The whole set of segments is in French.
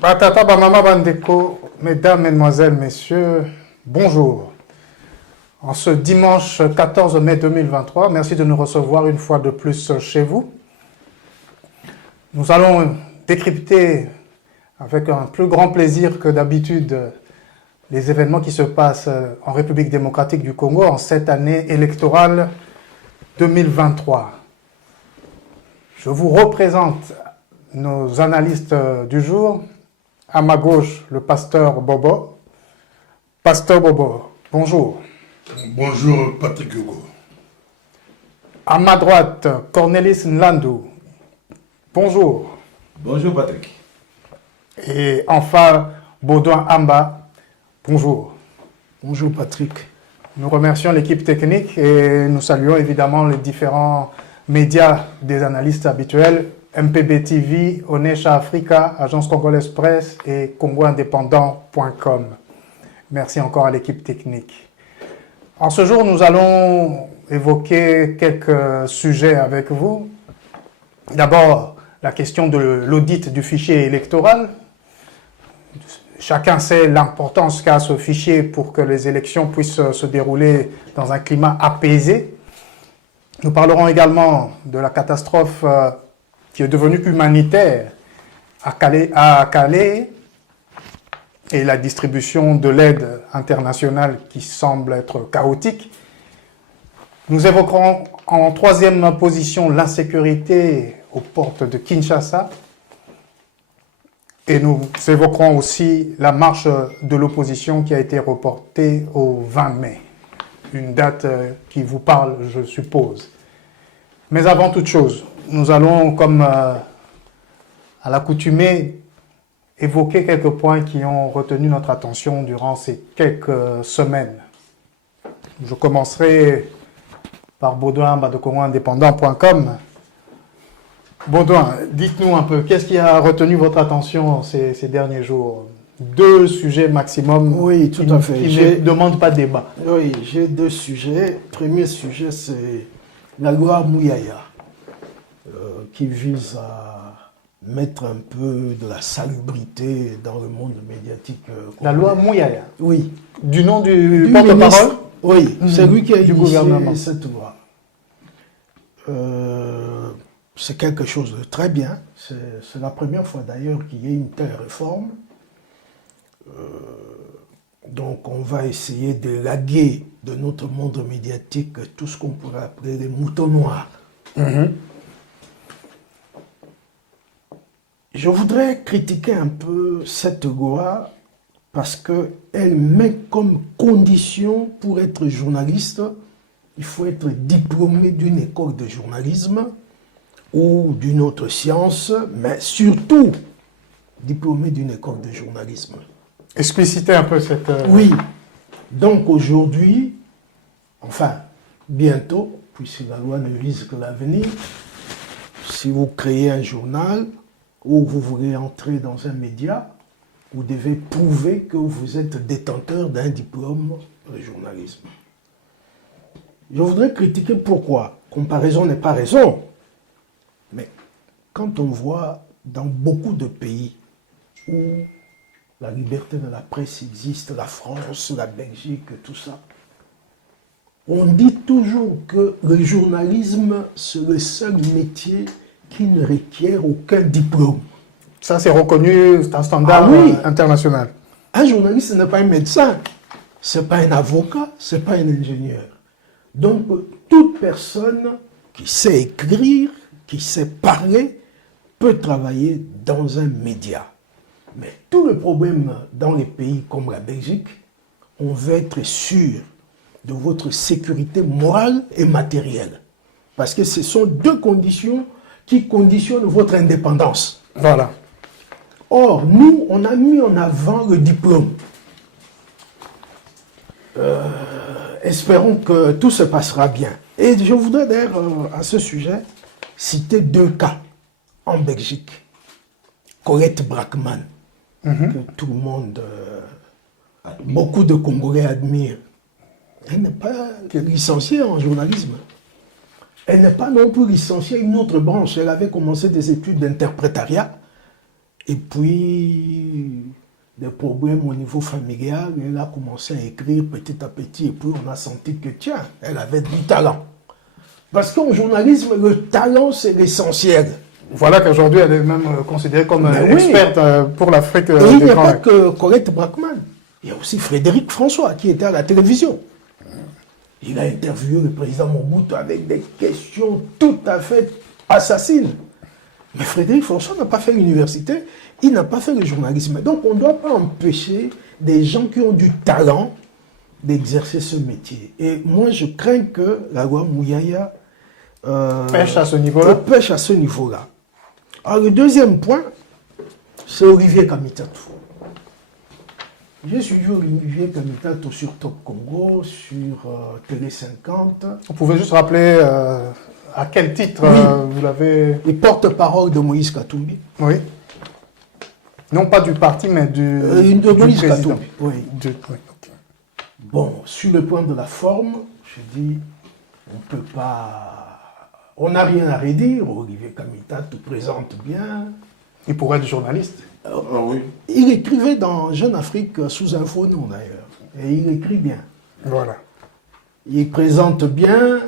Batata Bamama Bandeko, mesdames, mesdemoiselles, messieurs, bonjour. En ce dimanche 14 mai 2023, merci de nous recevoir une fois de plus chez vous. Nous allons décrypter avec un plus grand plaisir que d'habitude les événements qui se passent en République démocratique du Congo en cette année électorale 2023. Je vous représente nos analystes du jour. À ma gauche, le pasteur Bobo. Pasteur Bobo, bonjour. Bonjour Patrick Hugo. À ma droite, Cornelis Nlandou. Bonjour. Bonjour Patrick. Et enfin, Baudouin Amba. Bonjour. Bonjour Patrick. Nous remercions l'équipe technique et nous saluons évidemment les différents médias des analystes habituels. MPB TV, Onesha Africa, Agence Congolaise Presse et congoindépendant.com. Merci encore à l'équipe technique. En ce jour, nous allons évoquer quelques sujets avec vous. D'abord, la question de l'audit du fichier électoral. Chacun sait l'importance qu'a ce fichier pour que les élections puissent se dérouler dans un climat apaisé. Nous parlerons également de la catastrophe qui est devenue humanitaire à Calais et la distribution de l'aide internationale qui semble être chaotique. Nous évoquerons en troisième position l'insécurité aux portes de Kinshasa et nous évoquerons aussi la marche de l'opposition qui a été reportée au 20 mai, une date qui vous parle, je suppose. Mais avant toute chose, nous allons, comme à l'accoutumée, évoquer quelques points qui ont retenu notre attention durant ces quelques semaines. Je commencerai par Baudouin de congoindépendant.com. Baudouin, dites-nous un peu, qu'est-ce qui a retenu votre attention ces derniers jours? Deux sujets maximum. Oui, tout à fait. Qui ne demandent pas débat. Oui, j'ai deux sujets. Premier sujet, c'est la loi Mouyaya, qui vise à mettre un peu de la salubrité dans le monde médiatique. La loi Mouyaya? Oui. Du nom du porte-parole? Oui, c'est lui qui a du initié gouvernement. cette loi. C'est quelque chose de très bien. C'est la première fois d'ailleurs qu'il y ait une telle réforme. Donc on va essayer d'élaguer de notre monde médiatique tout ce qu'on pourrait appeler les moutons noirs. Je voudrais critiquer un peu cette loi parce qu'elle met comme condition pour être journaliste, il faut être diplômé d'une école de journalisme ou d'une autre science, mais surtout diplômé d'une école de journalisme. Explicitez un peu cette... Oui. Donc aujourd'hui, enfin, bientôt, puisque la loi ne vise que l'avenir, si vous créez un journal ou vous voulez entrer dans un média, vous devez prouver que vous êtes détenteur d'un diplôme de journalisme. Je voudrais critiquer pourquoi. Comparaison n'est pas raison. Mais quand on voit dans beaucoup de pays où la liberté de la presse existe, la France, la Belgique, tout ça, on dit toujours que le journalisme, c'est le seul métier qui ne requiert aucun diplôme. Ça, c'est reconnu, c'est un standard international. Un journaliste n'est pas un médecin, ce n'est pas un avocat, ce n'est pas un ingénieur. Donc, toute personne qui sait écrire, qui sait parler, peut travailler dans un média. Mais tout le problème dans les pays comme la Belgique, on veut être sûr de votre sécurité morale et matérielle. Parce que ce sont deux conditions qui conditionnent votre indépendance. Voilà. Or, nous, on a mis en avant le diplôme. espérons que tout se passera bien. Et je voudrais d'ailleurs, à ce sujet, citer 2 cas en Belgique. Colette Brackman, que tout le monde, beaucoup de Congolais admirent. Elle n'est pas licenciée en journalisme. Elle n'est pas non plus licenciée à une autre branche. Elle avait commencé des études d'interprétariat. Et puis, des problèmes au niveau familial, elle a commencé à écrire petit à petit. Et puis, on a senti que, tiens, elle avait du talent. Parce qu'en journalisme, le talent, c'est l'essentiel. Voilà qu'aujourd'hui, elle est même considérée comme experte pour l'Afrique. Et il n'y a pas que Colette Brackman. Il y a aussi Frédéric François qui était à la télévision. Il a interviewé le président Mobutu avec des questions tout à fait assassines. Mais Frédéric François n'a pas fait l'université, il n'a pas fait le journalisme. Donc on ne doit pas empêcher des gens qui ont du talent d'exercer ce métier. Et moi je crains que la loi Mouyaya pêche à ce niveau-là. Pêche à ce niveau-là. Alors le deuxième point, c'est Olivier Kamitatou. J'ai suivi Olivier Kamitatou sur Top Congo, sur Télé 50. Vous pouvez juste rappeler à quel titre vous l'avez... Et porte-parole de Moïse Katumbi. Oui. Non pas du parti, mais du Moïse président. Katumbi. Oui. Oui, okay. Bon, sur le point de la forme, je dis, on ne peut pas... On n'a rien à redire. Olivier Kamitatou présente bien. Il pourrait être journaliste. Oui. Il écrivait dans Jeune Afrique sous un faux nom d'ailleurs. Et il écrit bien. Voilà. Il présente bien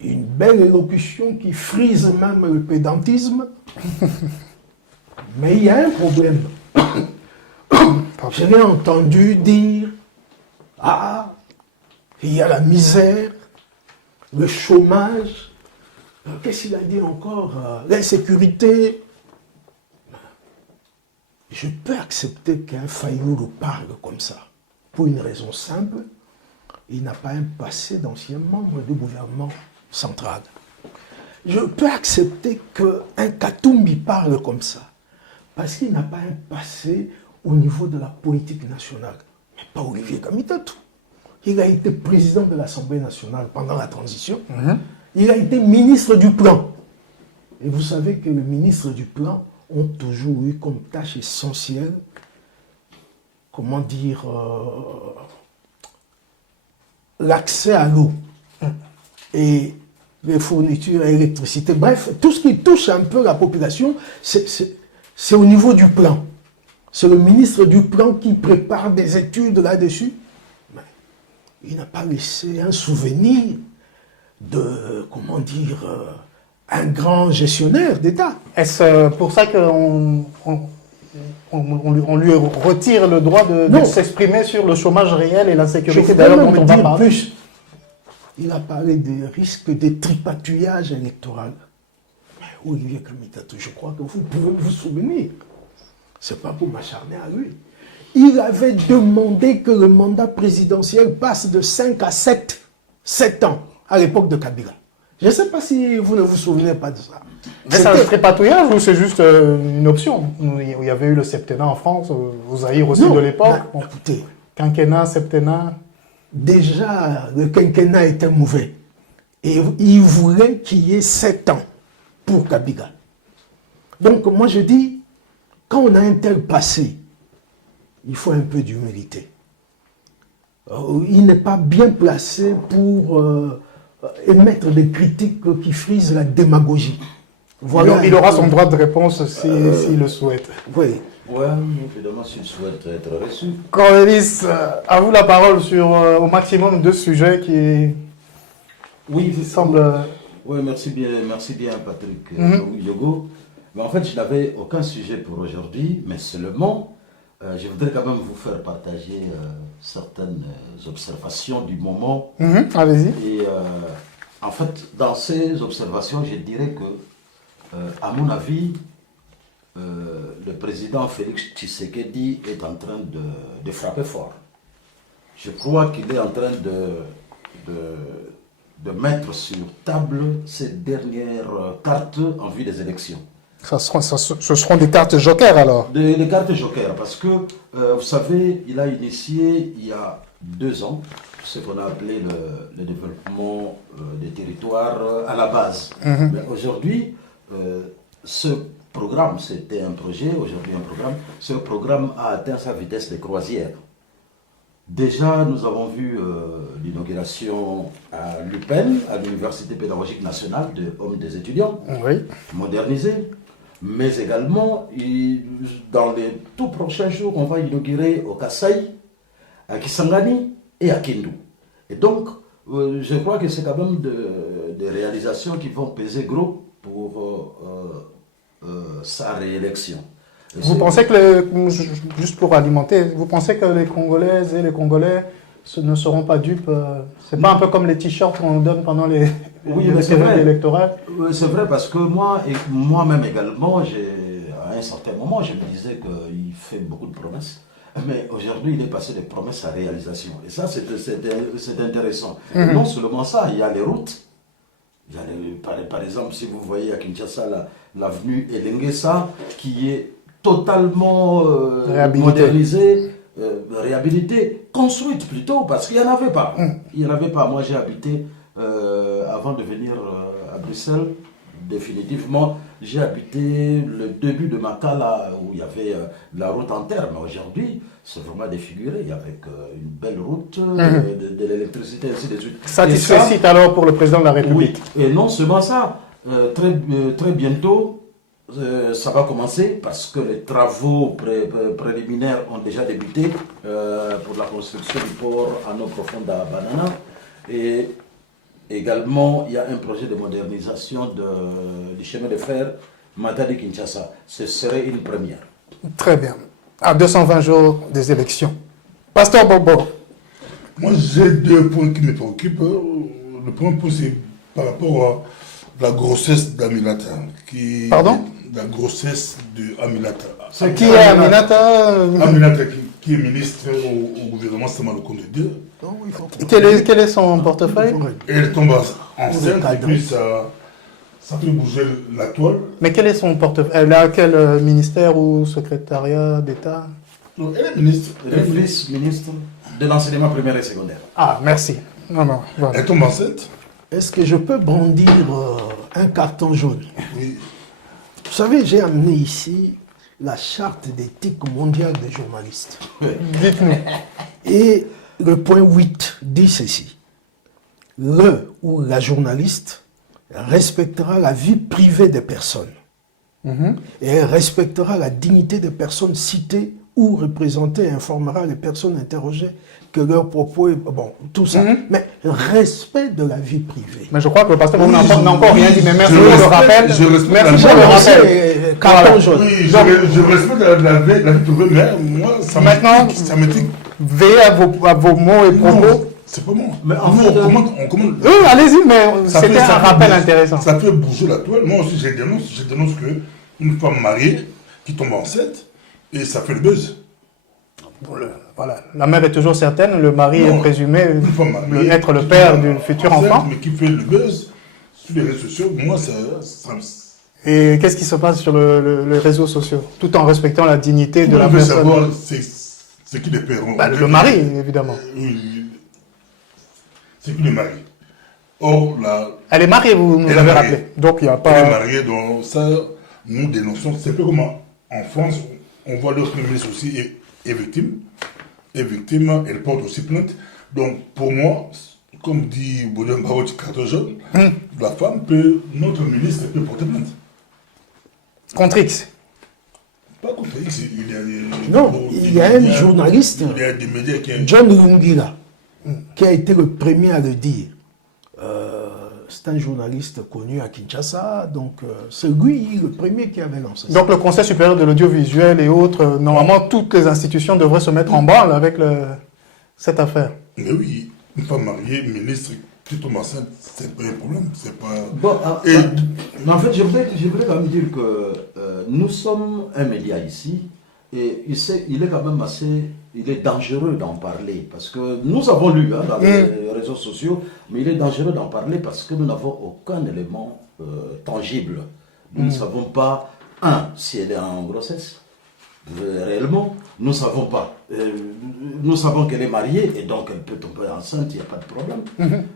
une belle élocution qui frise même le pédantisme. Mais il y a un problème. Je l'ai entendu dire, ah, il y a la misère, le chômage, qu'est-ce qu'il a dit encore, l'insécurité. Je peux accepter qu'un Fayoulou parle comme ça, pour une raison simple, il n'a pas un passé d'ancien membre du gouvernement central. Je peux accepter qu'un Katumbi parle comme ça, parce qu'il n'a pas un passé au niveau de la politique nationale. Mais pas Olivier Kamitatou. Il a été président de l'Assemblée nationale pendant la transition. Il a été ministre du Plan. Et vous savez que les ministres du Plan ont toujours eu comme tâche essentielle, comment dire, l'accès à l'eau et les fournitures à l'électricité. Bref, tout ce qui touche un peu la population, c'est au niveau du plan. C'est le ministre du Plan qui prépare des études là-dessus. Mais il n'a pas laissé un souvenir de, comment dire, un grand gestionnaire d'État. Est-ce pour ça qu'on lui retire le droit de s'exprimer sur le chômage réel et l'insécurité d'ailleurs dont on va parler? Plus. Il a parlé des risques de tripatouillage électoral. Mais Olivier Kamitatou, je crois que vous pouvez vous souvenir. Ce n'est pas pour m'acharner à lui. Il avait demandé que le mandat présidentiel passe de 5 à 7 ans à l'époque de Kabila. Je ne sais pas si vous ne vous souvenez pas de ça. Mais c'est un tripatouillage ou c'est juste une option? Il y avait eu le septennat en France, au Zaïre aussi de l'époque. Écoutez, quinquennat, septennat. Déjà, le quinquennat était mauvais. Et il voulait qu'il y ait 7 ans pour Kabila. Donc moi je dis, quand on a un tel passé, il faut un peu d'humilité. Il n'est pas bien placé pour émettre des critiques qui frisent la démagogie. Voilà, il aura son droit de réponse s'il le souhaite. Oui. Oui, évidemment, s'il souhaite être reçu. Cornelis, à vous la parole sur au maximum 2 sujets qui semblent... Oui, merci bien Patrick Yogo. Mais en fait, je n'avais aucun sujet pour aujourd'hui, mais seulement, je voudrais quand même vous faire partager certaines observations du moment. Allez-y. Et en fait, dans ces observations, je dirais que, à mon avis, le président Félix Tshisekedi est en train de frapper fort. Je crois qu'il est en train de mettre sur table ses dernières cartes en vue des élections. Ce seront des cartes jokers alors? Des cartes jokers, parce que, vous savez, il a initié il y a 2 ans ce qu'on a appelé le développement des territoires à la base. Mais aujourd'hui, ce programme, c'était un projet, aujourd'hui un programme, ce programme a atteint sa vitesse de croisière. Déjà, nous avons vu l'inauguration à l'UPEN, à l'Université pédagogique nationale de Hommes des étudiants, Oui. modernisée. Mais également, dans les tout prochains jours, on va inaugurer au Kasaï, à Kisangani et à Kindu. Et donc, je crois que c'est quand même des réalisations qui vont peser gros pour sa réélection. Et Vous c'est- pensez que, juste pour alimenter, vous pensez que les Congolaises et les Congolais ne seront pas dupes c'est pas un peu comme les t-shirts qu'on donne pendant les Oui, mais c'est périodes vrai. électorales? C'est vrai parce que moi-même également, à un certain moment, je me disais qu'il fait beaucoup de promesses. Mais aujourd'hui, il est passé des promesses à réalisation. Et ça, c'est intéressant. Et non seulement ça, il y a les routes. Il y a par exemple, si vous voyez à Kinshasa, l'avenue Elengesa, qui est totalement modernisée, réhabilitée, construite plutôt, parce qu'il n'y en avait pas. Il n'y en avait pas. Moi, j'ai habité, avant de venir à Bruxelles, définitivement, j'ai habité le début de Makala, où il y avait la route en terre. Mais aujourd'hui, c'est vraiment défiguré, avec une belle route, de l'électricité, ainsi de suite. Satisfait alors pour le président de la République. Oui, et non seulement ça, très bientôt, ça va commencer parce que les travaux préliminaires ont déjà débuté pour la construction du port en eau profonde à Banana. Et également, il y a un projet de modernisation du chemin de fer Matadi-Kinshasa. Ce serait une première. Très bien. À 220 jours des élections. Pasteur Bobo. Moi, j'ai deux points qui me préoccupent. Le premier point, c'est par rapport à la grossesse d'Aminata. Pardon? La grossesse d'Aminata. Qui est Aminata? Aminata, qui est ministre au gouvernement Samalokone 2. Quel est son portefeuille? Elle tombe enceinte et puis ça fait bouger la toile. Mais quel est son portefeuille? Elle a quel ministère ou secrétariat d'État? Donc, elle est ministre. Le vice-ministre de l'enseignement primaire et secondaire. Ah, merci. Non, voilà. Elle tombe enceinte. Est-ce que je peux brandir un carton jaune? Oui. Vous savez, j'ai amené ici la charte d'éthique mondiale des journalistes. Dites-nous. Et le point 8 dit ceci. Le ou la journaliste respectera la vie privée des personnes. Et elle respectera la dignité des personnes citées ou représentées et informera les personnes interrogées que leur propos est... Bon, tout ça. Mais respect de la vie privée. Mais je crois que le pasteur Oui, n'a encore rien dit, mais merci je pour le respecte- rappel. je respecte Merci la pour le vie. rappel. Carton Voilà. jaune. Oui, je respecte la vie privée, mais moi, Maintenant, ça me dit. Veillez à vos mots et propos. Non, c'est pas moi. Mais en Nous, fait, on commande. Oui, allez-y, mais Ça c'était fait- un ça fait rappel bouger- intéressant. Ça fait bouger la toile. Moi aussi, je dénonce qu'une femme mariée qui tombe enceinte, et ça fait le buzz. Voilà. La mère est toujours certaine, le mari Non, est présumé une femme mariée être le qui père tombe du futur enceinte, enfant. mais qui fait le buzz sur les réseaux sociaux, moi, ça Et qu'est-ce qui se passe sur les réseaux sociaux, tout en respectant la dignité de la on veut personne? savoir c'est qui les pères. Bah, le mari, évidemment. Oui, c'est qui le mari. Or, Elle est mariée, vous nous Elle est avez mariée. rappelé. Donc, il n'y a elle est pas... mariée, donc ça, nous dénonçons. C'est un peu comme en France, on voit le Premier ministre aussi est victime. Est victime, elle porte aussi plainte. Donc, pour moi, comme dit Boudian Barotti carton jaune, la femme peut, notre ministre peut porter plainte. Contre X. Pas contre X, il y a des... Non, il y a un journaliste, Il y a des médias qui... John Lungira, qui a été le premier à le dire. C'est un journaliste connu à Kinshasa, donc c'est lui le premier qui avait lancé ça. Donc, le Conseil supérieur de l'audiovisuel et autres, normalement, toutes les institutions devraient se mettre en branle avec cette affaire. Mais oui, une femme mariée, ministre, qui tombe enceinte, c'est pas un problème. C'est pas... Bon, Et- mais en fait, je voulais quand même dire que nous sommes un média ici et il est quand même il est dangereux d'en parler parce que nous avons lu dans les réseaux sociaux, mais il est dangereux d'en parler parce que nous n'avons aucun élément tangible. Nous ne savons pas, si elle est en grossesse, réellement, nous ne savons pas. Nous savons qu'elle est mariée et donc elle peut tomber enceinte, il n'y a pas de problème.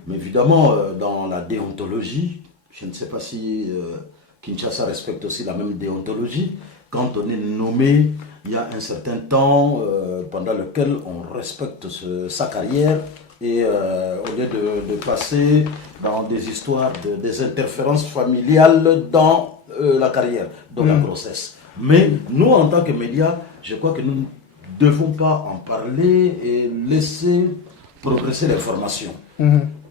Mais évidemment, dans la déontologie, je ne sais pas si Kinshasa respecte aussi la même déontologie. Quand on est nommé, il y a un certain temps pendant lequel on respecte sa carrière et au lieu de passer dans des histoires, des interférences familiales dans la carrière, dans la grossesse. Mais nous, en tant que médias, je crois que nous ne devons pas en parler et laisser progresser l'information.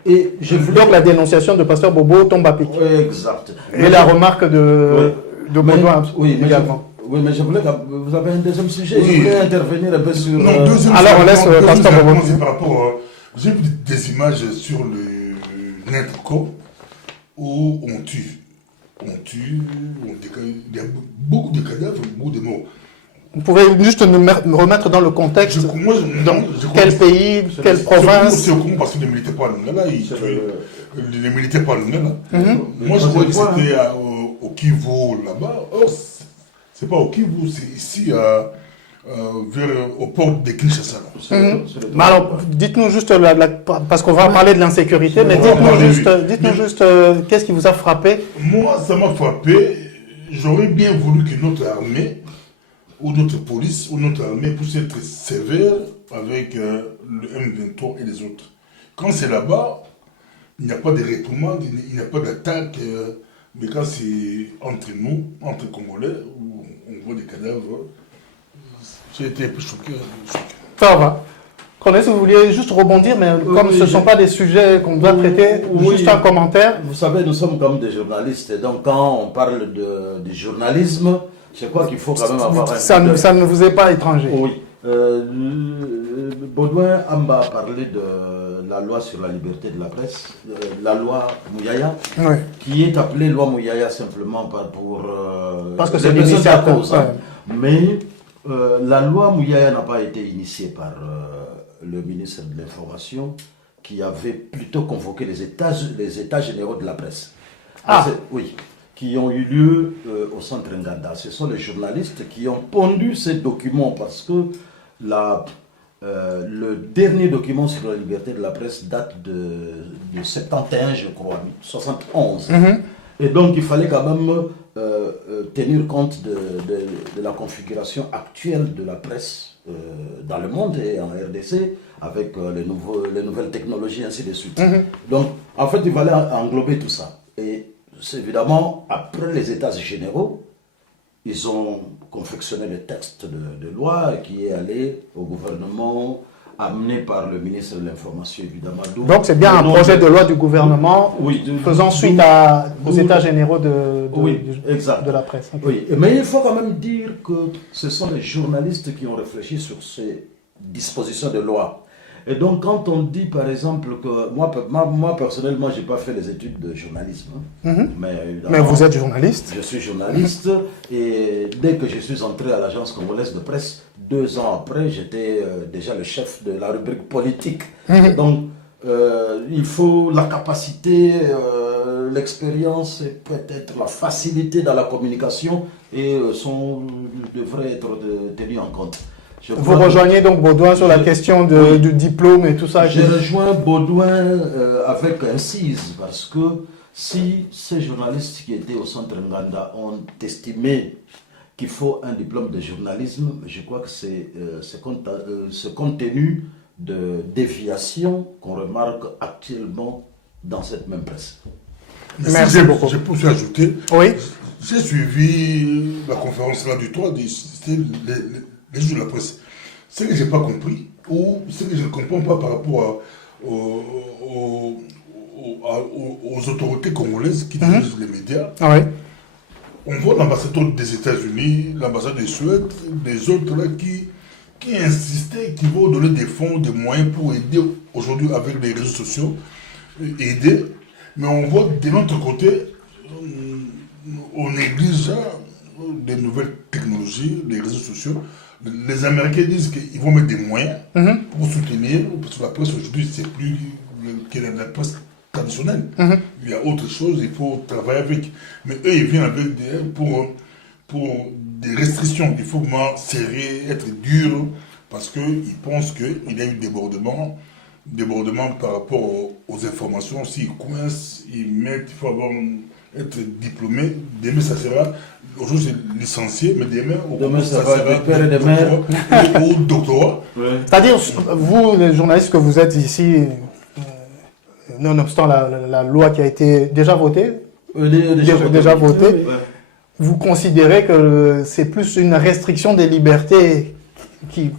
Et Donc la dénonciation de Pasteur Bobo tombe à pic. Exact. Et la remarque de Baudouin également. Oui, mais je voulais vous avez un deuxième sujet, je voulais intervenir un peu sur... Non, deuxième Alors, on laisse deuxième Pasteur Bobo. argument, c'est par rapport... j'ai vu des images sur le Netco où on tue, il y a beaucoup de cadavres, beaucoup de morts. Vous pouvez juste nous remettre dans le contexte, dans quel pays, quelle province? C'est au Congo parce que les militaires pas là, les militaires pas là. Moi je crois que c'était au Kivu là-bas. Or, c'est pas au Kivu, c'est ici au port de Kinshasa. Mais alors, dites-nous juste, parce qu'on va parler de l'insécurité, mais dites-nous juste qu'est-ce qui vous a frappé? Moi, ça m'a frappé. J'aurais bien voulu que notre armée, ou notre police, ou notre armée puisse être sévère avec le M23 et les autres. Quand c'est là-bas, il n'y a pas de réprimande, il n'y a pas d'attaque. Mais quand c'est entre nous, entre Congolais, où on voit des cadavres, j'ai été un peu choqué. Ça va. Connais, si vous vouliez juste rebondir, mais comme ce ne sont pas des sujets qu'on doit traiter, juste un commentaire. Vous savez, nous sommes comme des journalistes, et donc quand on parle du journalisme, je crois qu'il faut quand même avoir ça ne vous est pas étranger. Oui. Baudouin Amba a parlé de la loi sur la liberté de la presse, la loi Mouyaya, qui est appelée loi Mouyaya simplement pour... parce que c'est l'initiateur. Mais la loi Mouyaya n'a pas été initiée par le ministre de l'Information, qui avait plutôt convoqué les états généraux de la presse. Oui, qui ont eu lieu au centre Nganda. Ce sont les journalistes qui ont pondu ces documents parce que le dernier document sur la liberté de la presse date de 71, je crois, 71. Et donc il fallait quand même tenir compte de la configuration actuelle de la presse dans le monde et en RDC avec les nouvelles technologies, ainsi de suite. Donc en fait il fallait englober tout ça. Et c'est évidemment, après les états généraux, ils ont confectionné le texte de loi qui est allé au gouvernement, amené par le ministre de l'Information, évidemment. Donc c'est bien un projet de loi du gouvernement faisant suite aux états généraux de la presse. Oui, mais il faut quand même dire que ce sont les journalistes qui ont réfléchi sur ces dispositions de loi. Et donc, quand on dit, par exemple, que moi personnellement, je n'ai pas fait les études de journalisme. Mais vous êtes journaliste? Je suis journaliste. Et dès que je suis entré à l'agence congolaise de presse, 2 ans après, j'étais déjà le chef de la rubrique politique. Donc, il faut la capacité, l'expérience et peut-être la facilité dans la communication et devraient être tenus en compte. Vous rejoignez donc Baudouin sur la question du diplôme et tout ça? J'ai rejoint Baudouin avec incise parce que si ces journalistes qui étaient au centre Nganda ont estimé qu'il faut un diplôme de journalisme, je crois que c'est ce contenu de déviation qu'on remarque actuellement dans cette même presse. Merci beaucoup. Je peux aussi ajouter, j'ai suivi la conférence là du 3, les jours de la presse. Ce que je n'ai pas compris, ou ce que je ne comprends pas par rapport aux autorités congolaises qui dirigent les médias, on voit l'ambassadeur des États-Unis, l'ambassadeur de Suède, des autres là qui insistaient, qui vont donner des fonds, des moyens pour aider aujourd'hui avec les réseaux sociaux, aider. Mais on voit de notre côté, on néglige des nouvelles technologies, les réseaux sociaux. Les Américains disent qu'ils vont mettre des moyens pour soutenir, parce que la presse aujourd'hui, c'est plus que la presse traditionnelle. Il y a autre chose, il faut travailler avec. Mais eux, ils viennent avec pour des restrictions. Il faut vraiment serrer, être dur, parce qu'ils pensent qu'il y a eu débordement par rapport aux informations. S'ils coincent, ils mettent, il faut être diplômé. Demain, ça sera, aujourd'hui c'est licencié, mais demain ça va être père et de mère. Ou doctorat. Ouais. C'est-à-dire, vous, les journalistes que vous êtes ici, nonobstant la loi qui a été déjà votée, déjà votée, Ouais. vous considérez que c'est plus une restriction des libertés qui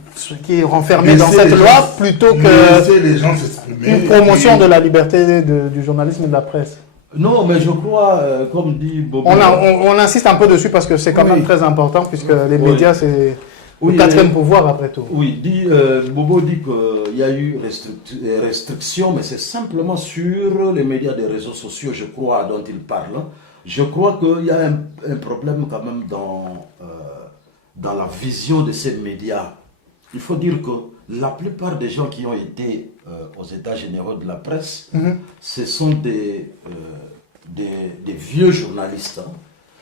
est renfermée dans Laissez cette les loi gens- plutôt laissez les gens s'exprimer. qu'une promotion Et- de la liberté du journalisme et de la presse. Non, mais je crois, comme dit Bobo. On insiste un peu dessus parce que c'est quand Oui. même très important puisque les Oui. médias, c'est Oui, le quatrième pouvoir après tout. Oui, Bobo dit qu'il y a eu restrictions, mais c'est simplement sur les médias des réseaux sociaux, je crois, dont il parle. Je crois qu'il y a un problème quand même dans la vision de ces médias. Il faut dire que la plupart des gens qui ont été aux États généraux de la presse, ce sont des vieux journalistes. Hein.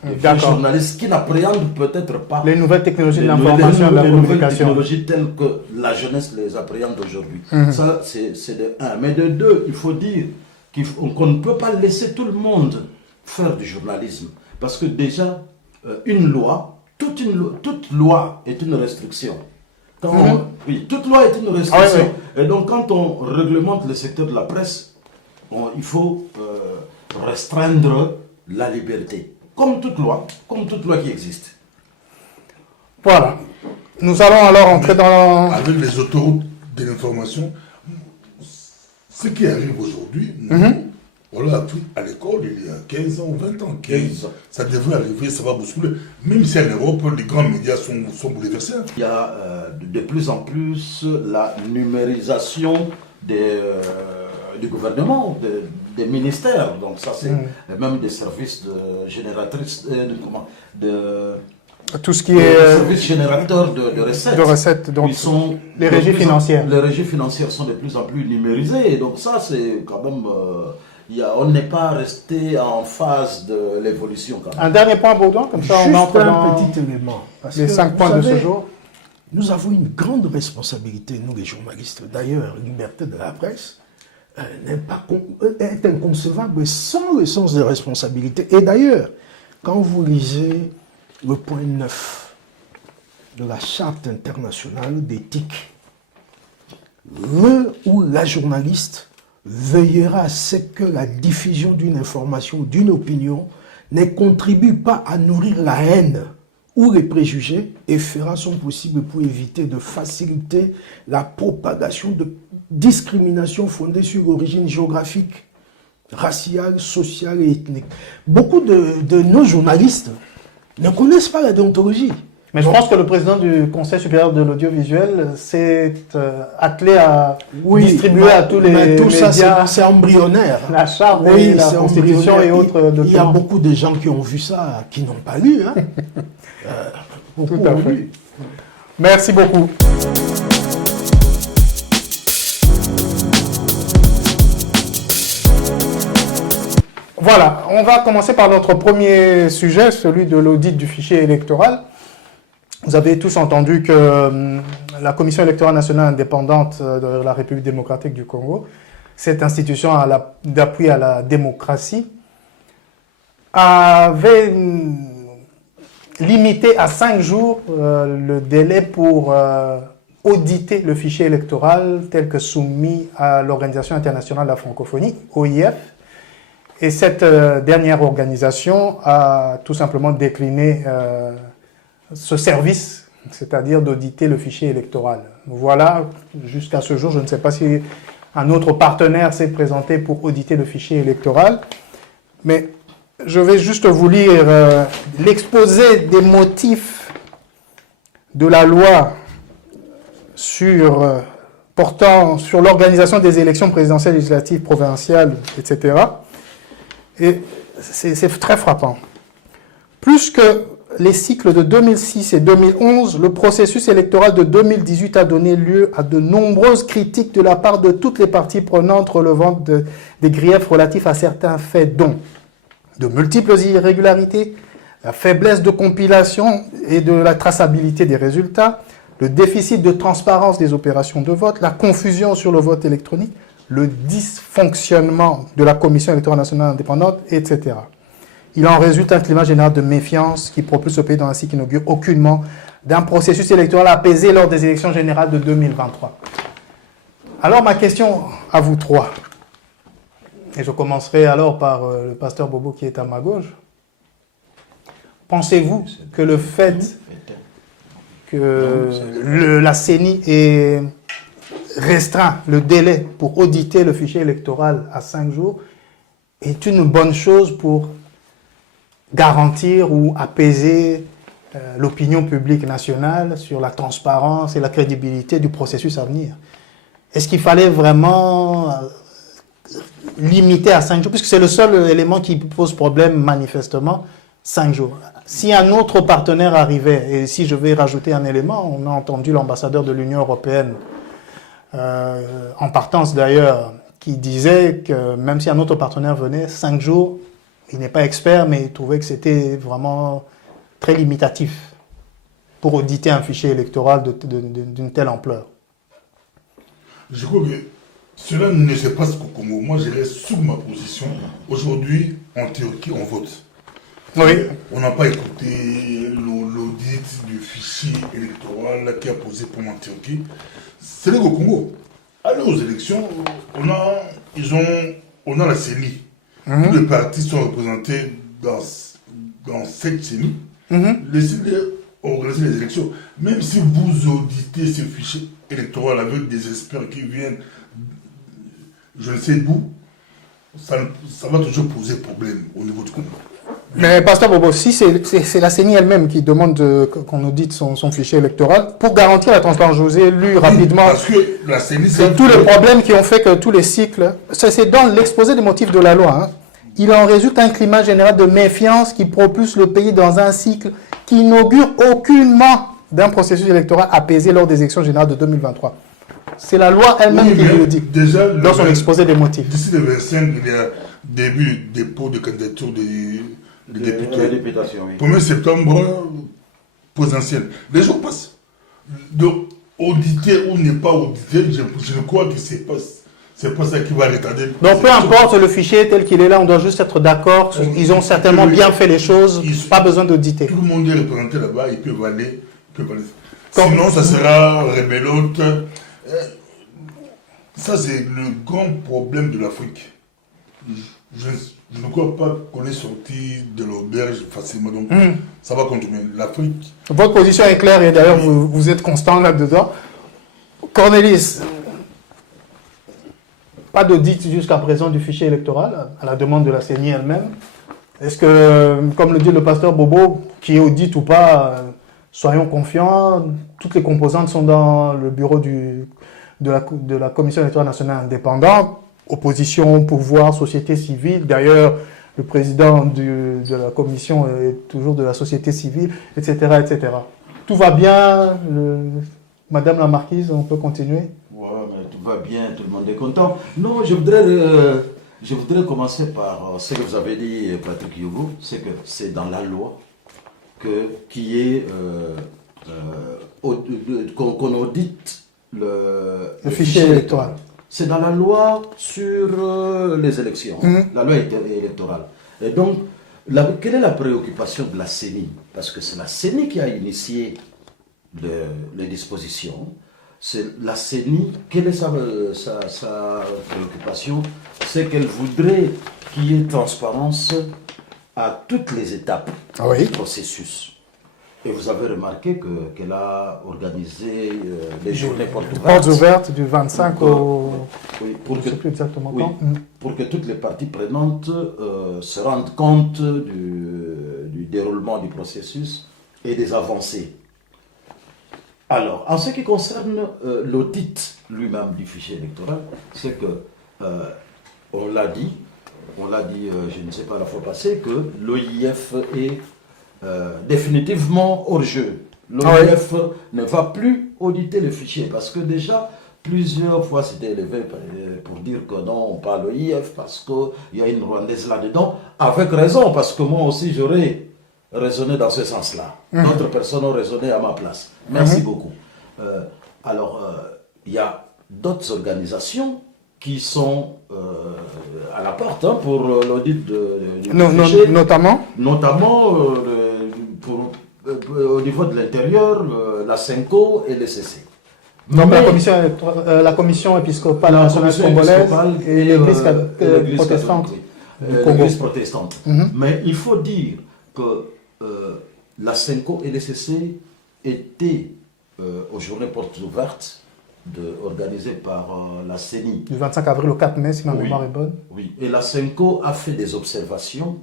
Des vieux D'accord. journalistes qui n'appréhendent peut-être pas Les nouvelles technologies de les l'information et de la les nouvelles communication. technologies telles que la jeunesse les appréhende aujourd'hui. Ça, c'est de un. Mais de deux, il faut dire qu'on ne peut pas laisser tout le monde faire du journalisme. Parce que déjà, une loi, toute loi est une restriction. Oui, toute loi est une restriction. Ah oui, Et donc, quand on réglemente le secteur de la presse, il faut restreindre la liberté. Comme toute loi qui existe. Voilà. Nous allons alors entrer dans... Avec les autoroutes de l'information, ce qui arrive aujourd'hui, on l'a appris à l'école il y a 15 ans, 20 ans. 15 ans. Ça devrait arriver, ça va bousculer. Même si en Europe, les grands médias sont bouleversés. Il y a de plus en plus la numérisation du gouvernement, des ministères. Donc ça, c'est même des services de génératrices, Tout ce qui des est services générateurs de recettes. de recettes, donc Ils sont les de régies plus en- financières. Les régies financières sont de plus en plus numérisées. Et donc ça, c'est quand même... on n'est pas resté en phase de l'évolution quand même. Un dernier point, Baudouin, comme ça on Juste entre un dans petit élément. Parce les que, 5 vous points de ce savez, jour. Nous avons une grande responsabilité, nous les journalistes. D'ailleurs, liberté de la presse est inconcevable sans le sens de responsabilité. Et d'ailleurs, quand vous lisez le point 9 de la Charte internationale d'éthique, le ou la journaliste veillera à ce que la diffusion d'une information ou d'une opinion ne contribue pas à nourrir la haine ou les préjugés et fera son possible pour éviter de faciliter la propagation de discriminations fondées sur l'origine géographique, raciale, sociale et ethnique. Beaucoup de nos journalistes ne connaissent pas la déontologie. Mais je pense que le président du Conseil supérieur de l'audiovisuel s'est attelé à distribuer à tous les mais tout médias ça, c'est embryonnaire. la charte Oui, et la c'est constitution embryonnaire. et autres Il y a documents. beaucoup de gens qui ont vu ça, qui n'ont pas lu. Hein. Beaucoup Tout à ont fait. lu. Merci beaucoup. Voilà, on va commencer par notre premier sujet, celui de l'audit du fichier électoral. Vous avez tous entendu que la Commission électorale nationale indépendante de la République démocratique du Congo, cette institution d'appui à la démocratie, avait limité à 5 jours le délai pour auditer le fichier électoral tel que soumis à l'Organisation internationale de la francophonie, OIF. Et cette dernière organisation a tout simplement décliné ce service, c'est-à-dire d'auditer le fichier électoral. Voilà, jusqu'à ce jour, je ne sais pas si un autre partenaire s'est présenté pour auditer le fichier électoral, mais je vais juste vous lire l'exposé des motifs de la loi portant sur l'organisation des élections présidentielles, législatives, provinciales, etc. Et c'est très frappant. Plus que les cycles de 2006 et 2011, le processus électoral de 2018 a donné lieu à de nombreuses critiques de la part de toutes les parties prenantes relevant des griefs relatifs à certains faits, dont de multiples irrégularités, la faiblesse de compilation et de la traçabilité des résultats, le déficit de transparence des opérations de vote, la confusion sur le vote électronique, le dysfonctionnement de la Commission électorale nationale indépendante, etc. Il en résulte un climat général de méfiance qui propulse le pays dans un cycle qui n'augure aucunement d'un processus électoral apaisé lors des élections générales de 2023. Alors ma question à vous trois, et je commencerai alors par le pasteur Bobo qui est à ma gauche. Pensez-vous que le fait que la CENI ait restreint le délai pour auditer le fichier électoral à 5 jours est une bonne chose pour garantir ou apaiser l'opinion publique nationale sur la transparence et la crédibilité du processus à venir? Est-ce qu'il fallait vraiment limiter à 5 jours? Puisque c'est le seul élément qui pose problème manifestement, 5 jours. Si un autre partenaire arrivait, et si je vais rajouter un élément, on a entendu l'ambassadeur de l'Union européenne, en partance d'ailleurs, qui disait que même si un autre partenaire venait, 5 jours, il n'est pas expert, mais il trouvait que c'était vraiment très limitatif pour auditer un fichier électoral d'une telle ampleur. Je crois que cela ne se passe qu'au Congo. Moi, je reste sur ma position. Aujourd'hui, en Turquie, on vote. Oui. On n'a pas écouté l'audit du fichier électoral qui a posé problème en Turquie. C'est le Congo. Allez aux élections, on a la CENI. Tous les partis sont représentés dans cette CENI. Laissez-les organiser les élections. Même si vous auditez ce fichier électoral avec des experts qui viennent, je ne sais d'où, ça va toujours poser problème au niveau du Congo. Mais Pasteur Bobo, si c'est la CENI elle-même qui demande qu'on audite son fichier électoral, pour garantir la transparence, je vous ai lu rapidement. Parce que la CENI, c'est tous les problèmes qui ont fait que tous les cycles, c'est dans l'exposé des motifs de la loi, hein. Il en résulte un climat général de méfiance qui propulse le pays dans un cycle qui n'augure aucunement d'un processus électoral apaisé lors des élections générales de 2023. C'est la loi elle-même qui le dit, déjà, dans son exposé des motifs. D'ici le 25, il y a début dépôt de candidature des députés. 1er septembre, potentiel. Les jours passent. Donc, auditer ou ne pas auditer, je crois que c'est pas ça qui va retarder. Donc, peu importe le fichier tel qu'il est là, on doit juste être d'accord. Ils ont certainement bien fait les choses, pas besoin d'auditer. Tout le monde est représenté là-bas, ils peuvent aller. Sinon, ça sera rébellote. Ça, c'est le grand problème de l'Afrique. Je ne crois pas qu'on est sorti de l'auberge facilement. Donc, ça va continuer. L'Afrique. Votre position est claire et d'ailleurs, vous êtes constant là-dedans. Cornelis, pas d'audit jusqu'à présent du fichier électoral, à la demande de la CENI elle-même. Est-ce que, comme le dit le pasteur Bobo, qui est audit ou pas, soyons confiants, toutes les composantes sont dans le bureau de la Commission électorale nationale indépendante, opposition, pouvoir, société civile. D'ailleurs, le président de la commission est toujours de la société civile, etc., etc. Tout va bien, Madame la Marquise, on peut continuer? Ouais, mais tout va bien, tout le monde est content. Non, je voudrais commencer par ce que vous avez dit, Patrick Yogo, c'est que c'est dans la loi qui est qu'on audite le fichier électoral. C'est dans la loi sur les élections, la loi électorale. Et donc, quelle est la préoccupation de la CENI? Parce que c'est la CENI qui a initié les dispositions. C'est la CENI, quelle est sa préoccupation? C'est qu'elle voudrait qu'il y ait transparence à toutes les étapes du processus. Et vous avez remarqué qu'elle a organisé les journées portes ouvertes du 25 au... Oui, je ne sais plus exactement quand. Pour que toutes les parties prenantes se rendent compte du déroulement du processus et des avancées. Alors, en ce qui concerne l'audit lui-même du fichier électoral, c'est que, on l'a dit, je ne sais pas la fois passée, que l'OIF est définitivement hors jeu. L'OIF ne va plus auditer le fichier parce que déjà, plusieurs fois c'était élevé pour dire que non, on parle l'OIF parce qu'il y a une Rwandaise là-dedans, avec raison, parce que moi aussi j'aurais raisonné dans ce sens-là. D'autres personnes ont raisonné à ma place. Merci beaucoup. Il y a d'autres organisations qui sont à la porte pour l'audit du fichier. Notamment au niveau de l'intérieur, la CENCO et le CC. donc Mais- la commission épiscopale la nationale commission congolaise épiscopale et l'église l'Église protestante catholique, du Congo. l'Église protestante. Mais il faut dire que la CENCO et le CC étaient aux journées portes ouvertes organisées par la CENI. Du 25 avril au 4 mai, si ma Oui. mémoire est bonne. Oui, et la CENCO a fait des observations,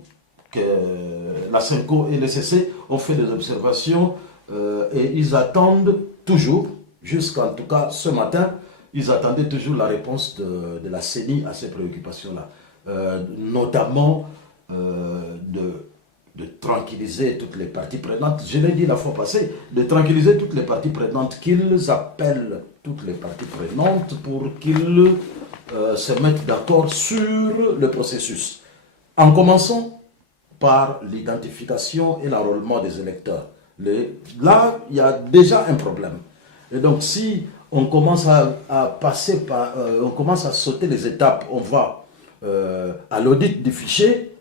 la CENCO et le CC ont fait des observations et ils attendent toujours, jusqu'en tout cas ce matin, ils attendaient toujours la réponse de la CENI à ces préoccupations-là. Notamment de tranquilliser toutes les parties prenantes, je l'ai dit la fois passée, de tranquilliser toutes les parties prenantes, qu'ils appellent toutes les parties prenantes pour qu'ils se mettent d'accord sur le processus. En commençant par l'identification et l'enrôlement des électeurs. Là, il y a déjà un problème. Et donc, si on commence à passer par, on commence à sauter les étapes, on va à l'audit du fichier,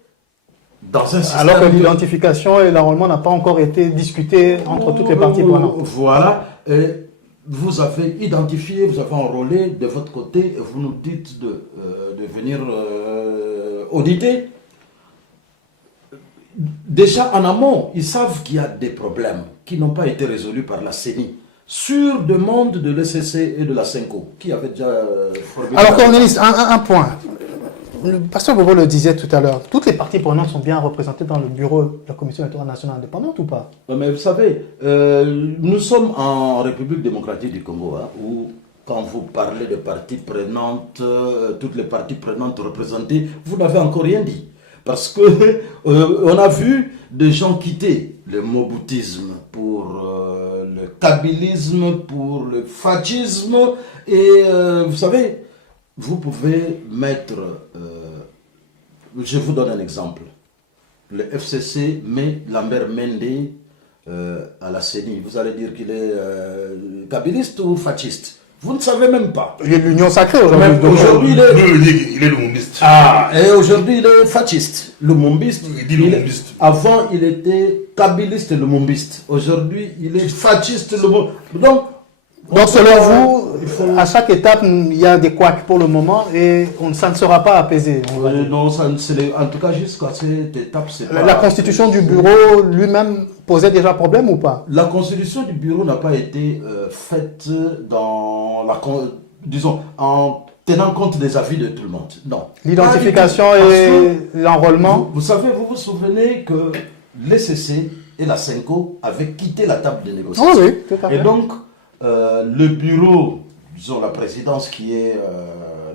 dans un système Alors que l'identification et l'enrôlement n'ont pas encore été discutés entre toutes les parties prenantes. Voilà. Et vous avez identifié, vous avez enrôlé de votre côté et vous nous dites de venir auditer. Déjà en amont, ils savent qu'il y a des problèmes qui n'ont pas été résolus par la CENI sur demande de l'ECC et de la CENCO qui avaient déjà formulé. Alors Cornelis, un point. Le pasteur Bobo le disait tout à l'heure, toutes les parties prenantes sont bien représentées dans le bureau de la Commission électorale nationale indépendante ou pas? Mais vous savez, nous sommes en République démocratique du Congo, hein, où quand vous parlez de parties prenantes, toutes les parties prenantes représentées, vous n'avez encore rien dit. Parce que on a vu des gens quitter le moboutisme pour le kabylisme, pour le fascisme, et vous savez, vous pouvez mettre, je vous donne un exemple. Le FCC met Lambert Mende à la CENI. Vous allez dire qu'il est kabyliste ou fasciste. Vous ne savez même pas. Il y a l'union sacrée aujourd'hui. Même donc, aujourd'hui, il est... Il est le mondiste. Ah, et aujourd'hui, il est fasciste, le mombiste. Il dit le mombiste. Avant, il était kabyliste, le mombiste. Aujourd'hui, il est fasciste, le mombiste. Donc selon vous, à chaque étape, il y a des couacs pour le moment et ça ne sera pas apaisé. On va dire. non, ça, en tout cas, jusqu'à cette étape, c'est pas... La constitution du bureau lui-même posait déjà problème ou pas? La constitution du bureau n'a pas été faite dans la... disons, en tenant compte des avis de tout le monde. Non. L'identification Parce et que l'enrôlement. vous savez, vous vous souvenez que l'ECC et la CENCO avaient quitté la table de négociation. Oh oui, tout à fait. Et donc, le bureau, disons la présidence qui est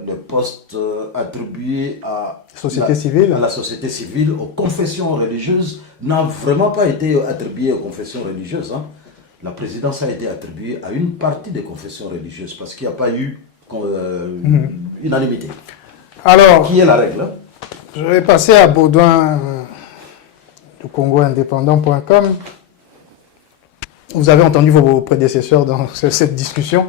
le poste attribué à Société civile. à la société civile, aux confessions religieuses, n'a vraiment pas été attribué aux confessions religieuses. Hein. La présidence a été attribuée à une partie des confessions religieuses parce qu'il n'y a pas eu unanimité. Alors, Qui est la règle? Hein? je vais passer à Baudouin du CongoIndépendant.com. Vous avez entendu vos prédécesseurs dans cette discussion.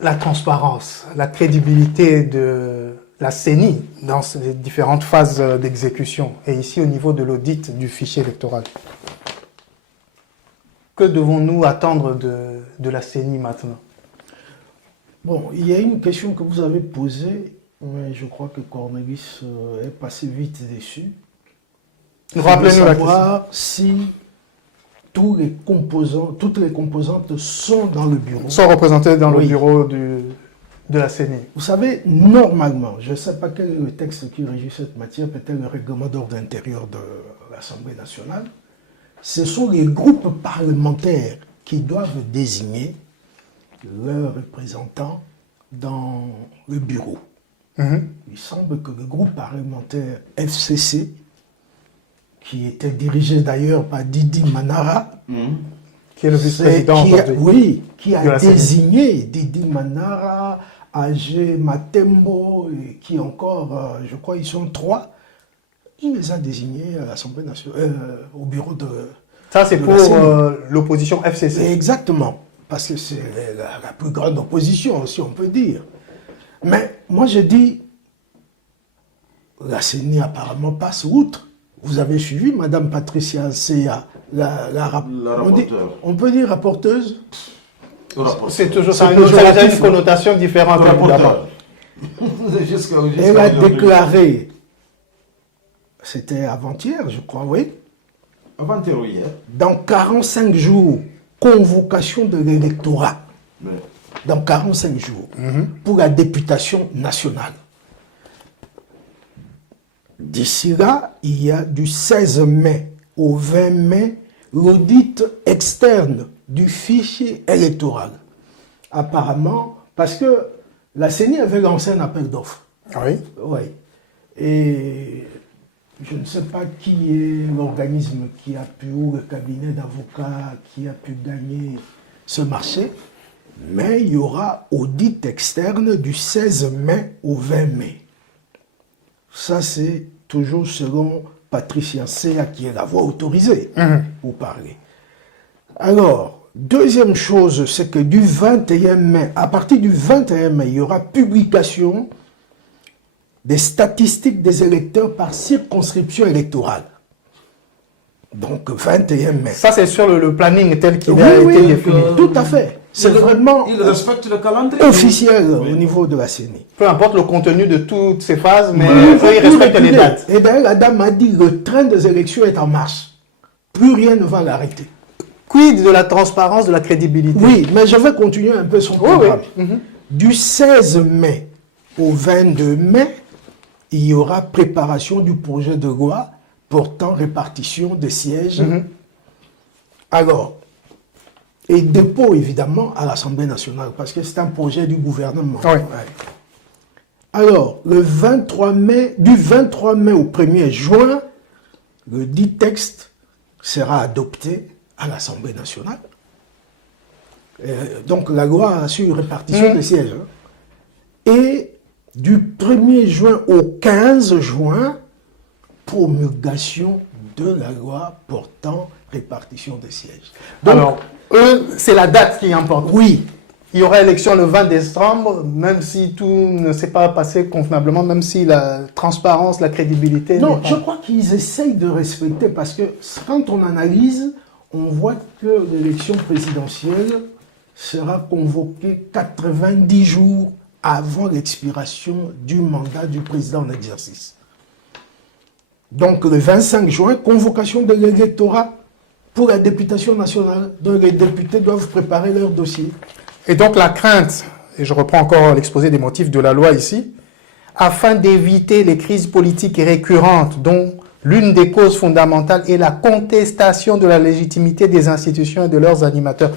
La transparence, la crédibilité de la CENI dans ces différentes phases d'exécution et ici au niveau de l'audit du fichier électoral. Que devons-nous attendre de la CENI maintenant? Bon, il y a une question que vous avez posée, mais je crois que Cornelis est passé vite dessus. Rappelez-nous la question. Savoir si toutes les composantes sont dans le bureau. Sont représentés dans le Oui. bureau de la CENI. Vous savez, normalement, je ne sais pas quel est le texte qui régit cette matière, peut-être le règlement d'ordre intérieur de l'Assemblée nationale, ce sont les groupes parlementaires qui doivent désigner leurs représentants dans le bureau. Il semble que le groupe parlementaire FCC, qui était dirigé d'ailleurs par Didi Manara, Qui est le vice-président aujourd'hui. oui, qui de a la CENI. désigné Didi Manara, Agé Matembo, et qui encore, je crois ils sont 3, il les a désignés à l'Assemblée nationale, au bureau de... Ça, c'est de pour la CENI. l'opposition FCC. Exactement, parce que c'est la plus grande opposition, si on peut dire. Mais moi, je dis, la CENI apparemment passe outre. Vous avez suivi Madame Patricia Ansea, rapporteure. on peut dire rapporteuse. C'est toujours C'est ça. Ça a péjoratif. une connotation différente, évidemment. Elle a déclaré, c'était avant-hier, je crois, oui, Avant-hier ou hier. dans 45 jours, convocation de l'électorat. Mais Dans 45 jours, pour la députation nationale. D'ici là, il y a du 16 mai au 20 mai l'audit externe du fichier électoral. Apparemment, parce que la CENI avait lancé un appel d'offres. Oui. Oui. Et je ne sais pas qui est l'organisme qui a pu, ou le cabinet d'avocats qui a pu gagner ce marché, mais il y aura audit externe du 16 mai au 20 mai. Ça, c'est toujours selon Patricia Ansea, qui est la voix autorisée pour parler. Alors, deuxième chose, c'est que du 21 mai, à partir du 21 mai, il y aura publication des statistiques des électeurs par circonscription électorale. Donc, 21 mai. Ça, c'est sur le planning tel qu'il Oui, a oui, été défini. tout à fait. C'est vraiment il respecte le calendrier. officiel Oui. au niveau de la CENI. Peu importe le contenu de toutes ces phases, mais Il eux, faut ils tout respectent les reculer. dates. Et d'ailleurs, la dame a dit le train des élections est en marche. Plus rien ne va l'arrêter. Quid de la transparence, de la crédibilité? Oui, mais je vais continuer un peu son Oui, programme. oui. Du 16 mai au 22 mai, il y aura préparation du projet de loi portant répartition des sièges. Alors, et dépôt évidemment à l'Assemblée nationale, parce que c'est un projet du gouvernement. Oui. Ouais. Alors, le 23 mai, du 23 mai au 1er juin, le dit texte sera adopté à l'Assemblée nationale. Donc la loi sur répartition des sièges. Et du 1er juin au 15 juin, promulgation de la loi portant répartition des sièges. Donc, Alors, eux, c'est la date qui importe. oui, Il y aura élection le 20 décembre, même si tout ne s'est pas passé convenablement, même si la transparence, la crédibilité... non, n'est pas- je crois qu'ils essayent de respecter, parce que quand on analyse, on voit que l'élection présidentielle sera convoquée 90 jours avant l'expiration du mandat du président en exercice. Donc le 25 juin, convocation de l'électorat pour la députation nationale. Donc les députés doivent préparer leur dossier. Et donc la crainte, et je reprends encore l'exposé des motifs de la loi ici, afin d'éviter les crises politiques récurrentes dont l'une des causes fondamentales est la contestation de la légitimité des institutions et de leurs animateurs.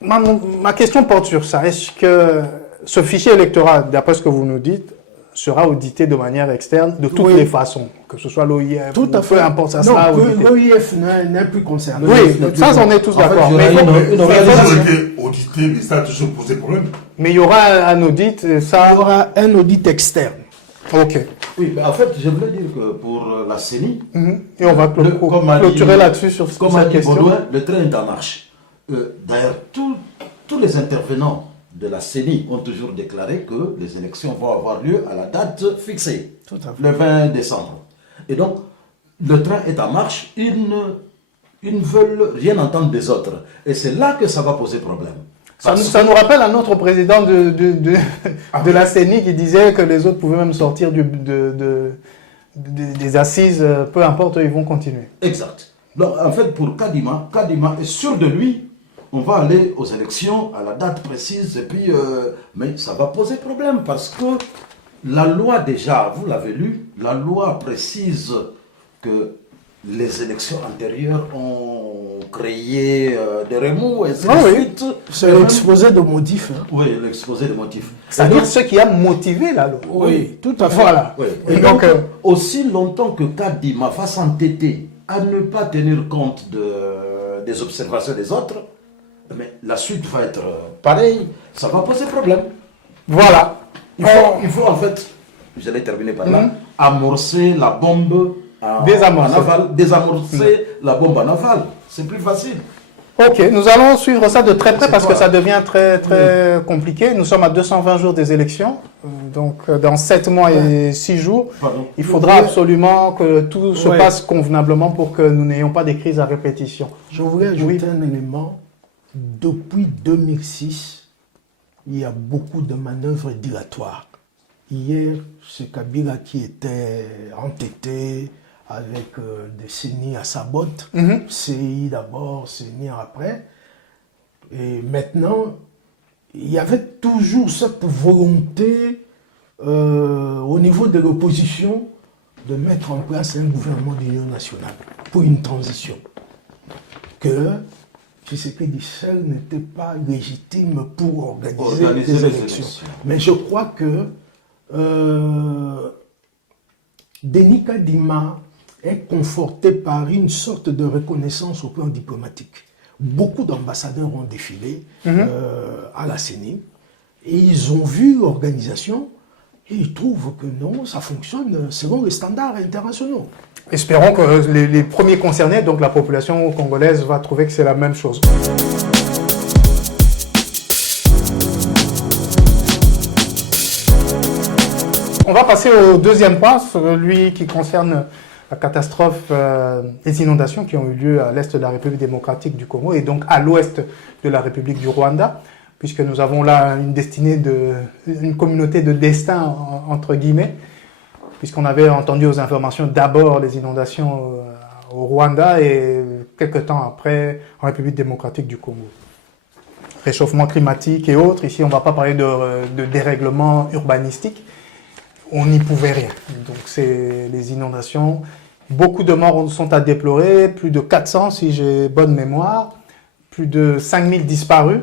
Ma question porte sur ça. Est-ce que ce fichier électoral, d'après ce que vous nous dites, sera audité de manière externe de toutes Oui. les façons, que ce soit l'OIF, Tout à fait. peu importe, ça non, sera que audité. l'OIF n'est plus concerné. Oui, ça, on est tous En fait, d'accord. il y aura Mais, une Ils ont organisation. été audités, mais ça a toujours posé problème. mais il y aura un audit, et Il y ça... aura un audit externe. Ok. Oui, mais en fait, je voulais dire que pour la CENI, Et on va comme a dit- clôturer là-dessus sur comme a cette dit question. Baudouin, le train est en marche. D'ailleurs, tous les intervenants de la CENI ont toujours déclaré que les élections vont avoir lieu à la date fixée, Tout à fait. le 20 décembre. Et donc, le train est en marche, ils ne veulent rien entendre des autres. Et c'est là que ça va poser problème. Ça nous rappelle un autre président de la CENI qui disait que les autres pouvaient même sortir des assises, peu importe, ils vont continuer. Exact. Donc, en fait, pour Kadima est sûr de lui. On va aller aux élections à la date précise, et puis, mais ça va poser problème parce que la loi déjà, vous l'avez lu, la loi précise que les élections antérieures ont créé des remous et ainsi de Ah oui. suite. C'est l'exposé de motifs. Hein. Oui, l'exposé des motifs. C'est-à-dire ce qui a motivé la loi. Oui, tout à fait. Voilà. Oui. Et Et donc, donc, aussi longtemps que Kadima va s'entêter à ne pas tenir compte des observations des autres, mais la suite va être pareille, ça va poser problème. voilà. Il faut en fait, j'allais terminer par là, amorcer la bombe en Désamorcer. aval, désamorcer la bombe en aval. C'est plus facile. Ok, nous allons suivre ça de très près parce que ça devient très compliqué. Nous sommes à 220 jours des élections, donc dans 7 mois et 6 jours, Pardon. il faudra absolument que tout se passe convenablement pour que nous n'ayons pas des crises à répétition. Je voudrais ajouter un élément. Depuis 2006, il y a beaucoup de manœuvres dilatoires. Hier, c'est Kabila qui était entêté avec des CENI à sa botte. CI d'abord, CENI après. Et maintenant, il y avait toujours cette volonté au niveau de l'opposition de mettre en place un gouvernement d'union nationale pour une transition. Que Tshisekedi seul n'était pas légitime pour organiser des élections. Mais je crois que Denis Kadima est conforté par une sorte de reconnaissance au plan diplomatique. Beaucoup d'ambassadeurs ont défilé à la CENI et ils ont vu l'organisation et ils trouvent que non, ça fonctionne selon les standards internationaux. Espérons que les premiers concernés, donc la population congolaise, va trouver que c'est la même chose. On va passer au deuxième point, celui qui concerne la catastrophe, les inondations qui ont eu lieu à l'est de la République démocratique du Congo et donc à l'ouest de la République du Rwanda, puisque nous avons là une communauté de destin, entre guillemets, puisqu'on avait entendu aux informations d'abord les inondations au Rwanda et quelques temps après en République démocratique du Congo. Réchauffement climatique et autres, ici on ne va pas parler de dérèglement urbanistique, on n'y pouvait rien. Donc c'est les inondations, beaucoup de morts sont à déplorer, plus de 400 si j'ai bonne mémoire, plus de 5000 disparus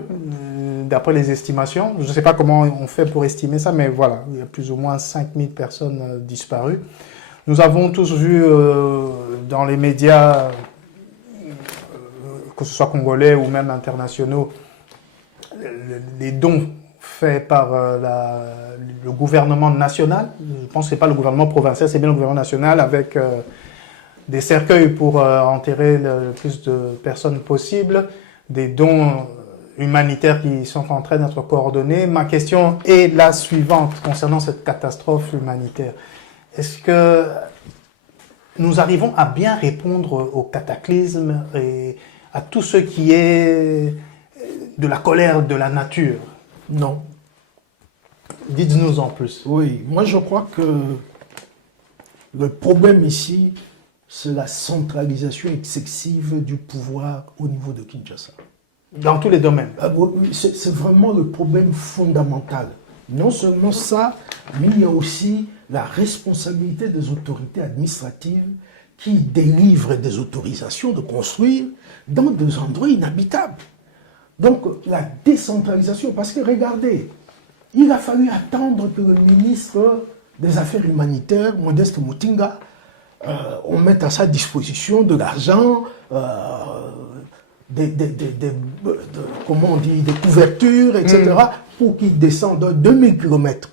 d'après les estimations. Je ne sais pas comment on fait pour estimer ça, mais voilà, il y a plus ou moins 5000 personnes disparues. Nous avons tous vu dans les médias, que ce soit congolais ou même internationaux, les dons faits par le gouvernement national. Je pense que ce n'est pas le gouvernement provincial, c'est bien le gouvernement national avec des cercueils pour enterrer le plus de personnes possible, des dons humanitaires qui sont en train d'être coordonnés. Ma question est la suivante concernant cette catastrophe humanitaire. Est-ce que nous arrivons à bien répondre au cataclysme et à tout ce qui est de la colère de la nature? Non. Dites-nous en plus. Oui, moi je crois que le problème ici, c'est la centralisation excessive du pouvoir au niveau de Kinshasa. Dans tous les domaines. C'est vraiment le problème fondamental. Non seulement ça, mais il y a aussi la responsabilité des autorités administratives qui délivrent des autorisations de construire dans des endroits inhabitables. Donc la décentralisation, parce que regardez, il a fallu attendre que le ministre des Affaires humanitaires, Modeste Mutinga, on mette à sa disposition de l'argent, comment on dit, des couvertures, etc., pour qu'il descende 2000 km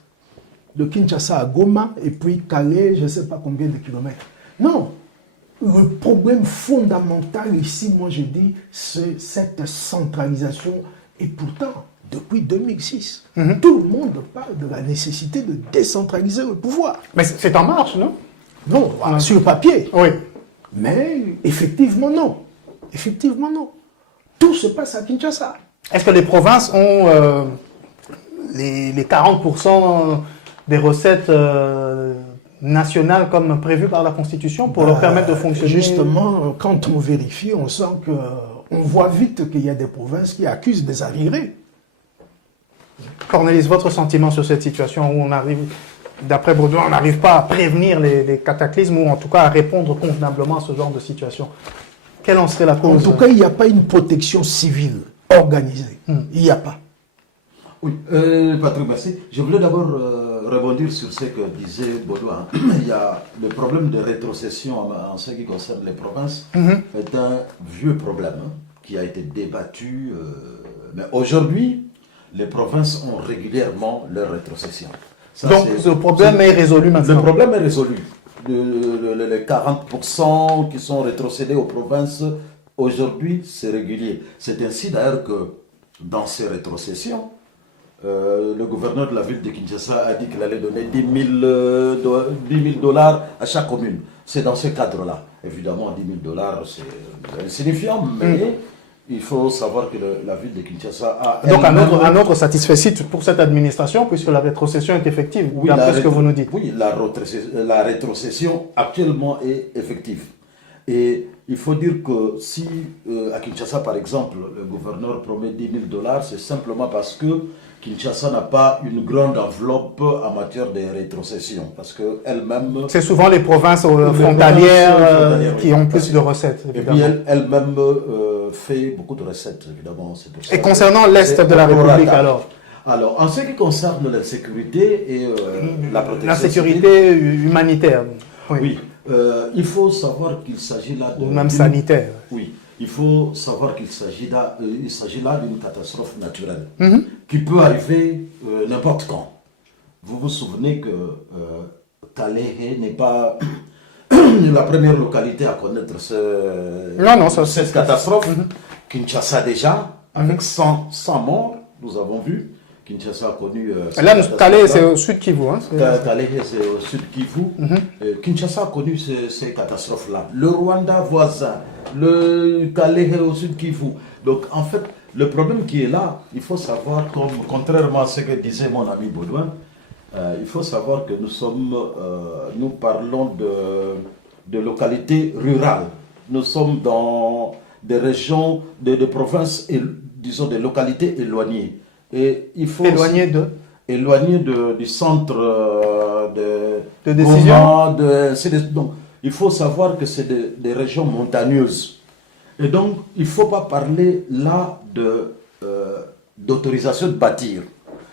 de Kinshasa à Goma et puis Calais, je ne sais pas combien de kilomètres. Non, le problème fondamental ici, moi je dis, c'est cette centralisation. Et pourtant, depuis 2006, tout le monde parle de la nécessité de décentraliser le pouvoir. Mais c'est en marche, non? Non, sur le papier. Oui. Mais effectivement, non. Effectivement, non. Tout se passe à Kinshasa. Est-ce que les provinces ont les 40% des recettes nationales comme prévues par la Constitution pour leur permettre de fonctionner? Justement, quand on vérifie, on sent que on voit vite qu'il y a des provinces qui accusent des arriérés. Cornelis, votre sentiment sur cette situation où on arrive, d'après Baudouin, on n'arrive pas à prévenir les cataclysmes ou en tout cas à répondre convenablement à ce genre de situation? Quelle en serait la cause? En tout cas, il n'y a pas une protection civile organisée. Il n'y a pas. Oui, Patrick, merci. Je voulais d'abord rebondir sur ce que disait Baudouin. Il y a le problème de rétrocession en ce qui concerne les provinces est un vieux problème qui a été débattu. Mais aujourd'hui, les provinces ont régulièrement leur rétrocession. Ça, Donc le problème est résolu maintenant. Le problème est résolu. Les 40% qui sont rétrocédés aux provinces, aujourd'hui, c'est régulier. C'est ainsi d'ailleurs que dans ces rétrocessions, le gouverneur de la ville de Kinshasa a dit qu'il allait donner 10 000 dollars à chaque commune. C'est dans ce cadre-là. Évidemment, 10 000 dollars, c'est insignifiant, mais il faut savoir que la ville de Kinshasa a... Donc un autre satisfait pour cette administration, puisque la rétrocession est effective, Oui, d'après ce que vous nous dites. Oui, la rétrocession actuellement est effective. Et il faut dire que si à Kinshasa, par exemple, le gouverneur promet 10 000 dollars, c'est simplement parce que Kinshasa n'a pas une grande enveloppe en matière de rétrocession. Parce qu'elle-même... C'est souvent les provinces frontalières qui ont plus de recettes. Évidemment. Et puis elle-même fait beaucoup de recettes, évidemment. Pour ça. Et concernant l'Est de la République, alors en ce qui concerne la sécurité et la protection... La sécurité humanitaire. Oui. Il faut savoir qu'il s'agit là de... Ou même sanitaire. Oui. Il faut savoir qu'il s'agit là d'une catastrophe naturelle qui peut arriver n'importe quand. Vous vous souvenez que Kalehe n'est pas la première localité à connaître cette catastrophe. Kinshasa déjà, avec 100 morts, nous avons vu. Kinshasa a connu... là, Kalehe, c'est au sud Kivu. Hein, Kalehe, c'est au sud Kivu. Kinshasa a connu ces catastrophes-là. Le Rwanda voisin, le Kalehe au sud Kivu. Donc, en fait, le problème qui est là, il faut savoir, contrairement à ce que disait mon ami Baudouin, il faut savoir que nous parlons de localités rurales. Nous sommes dans des régions, des provinces, disons des localités éloignées. Et il faut éloigné du centre de décision. Donc, il faut savoir que c'est des régions montagneuses. Et donc, il ne faut pas parler là d'autorisation de bâtir.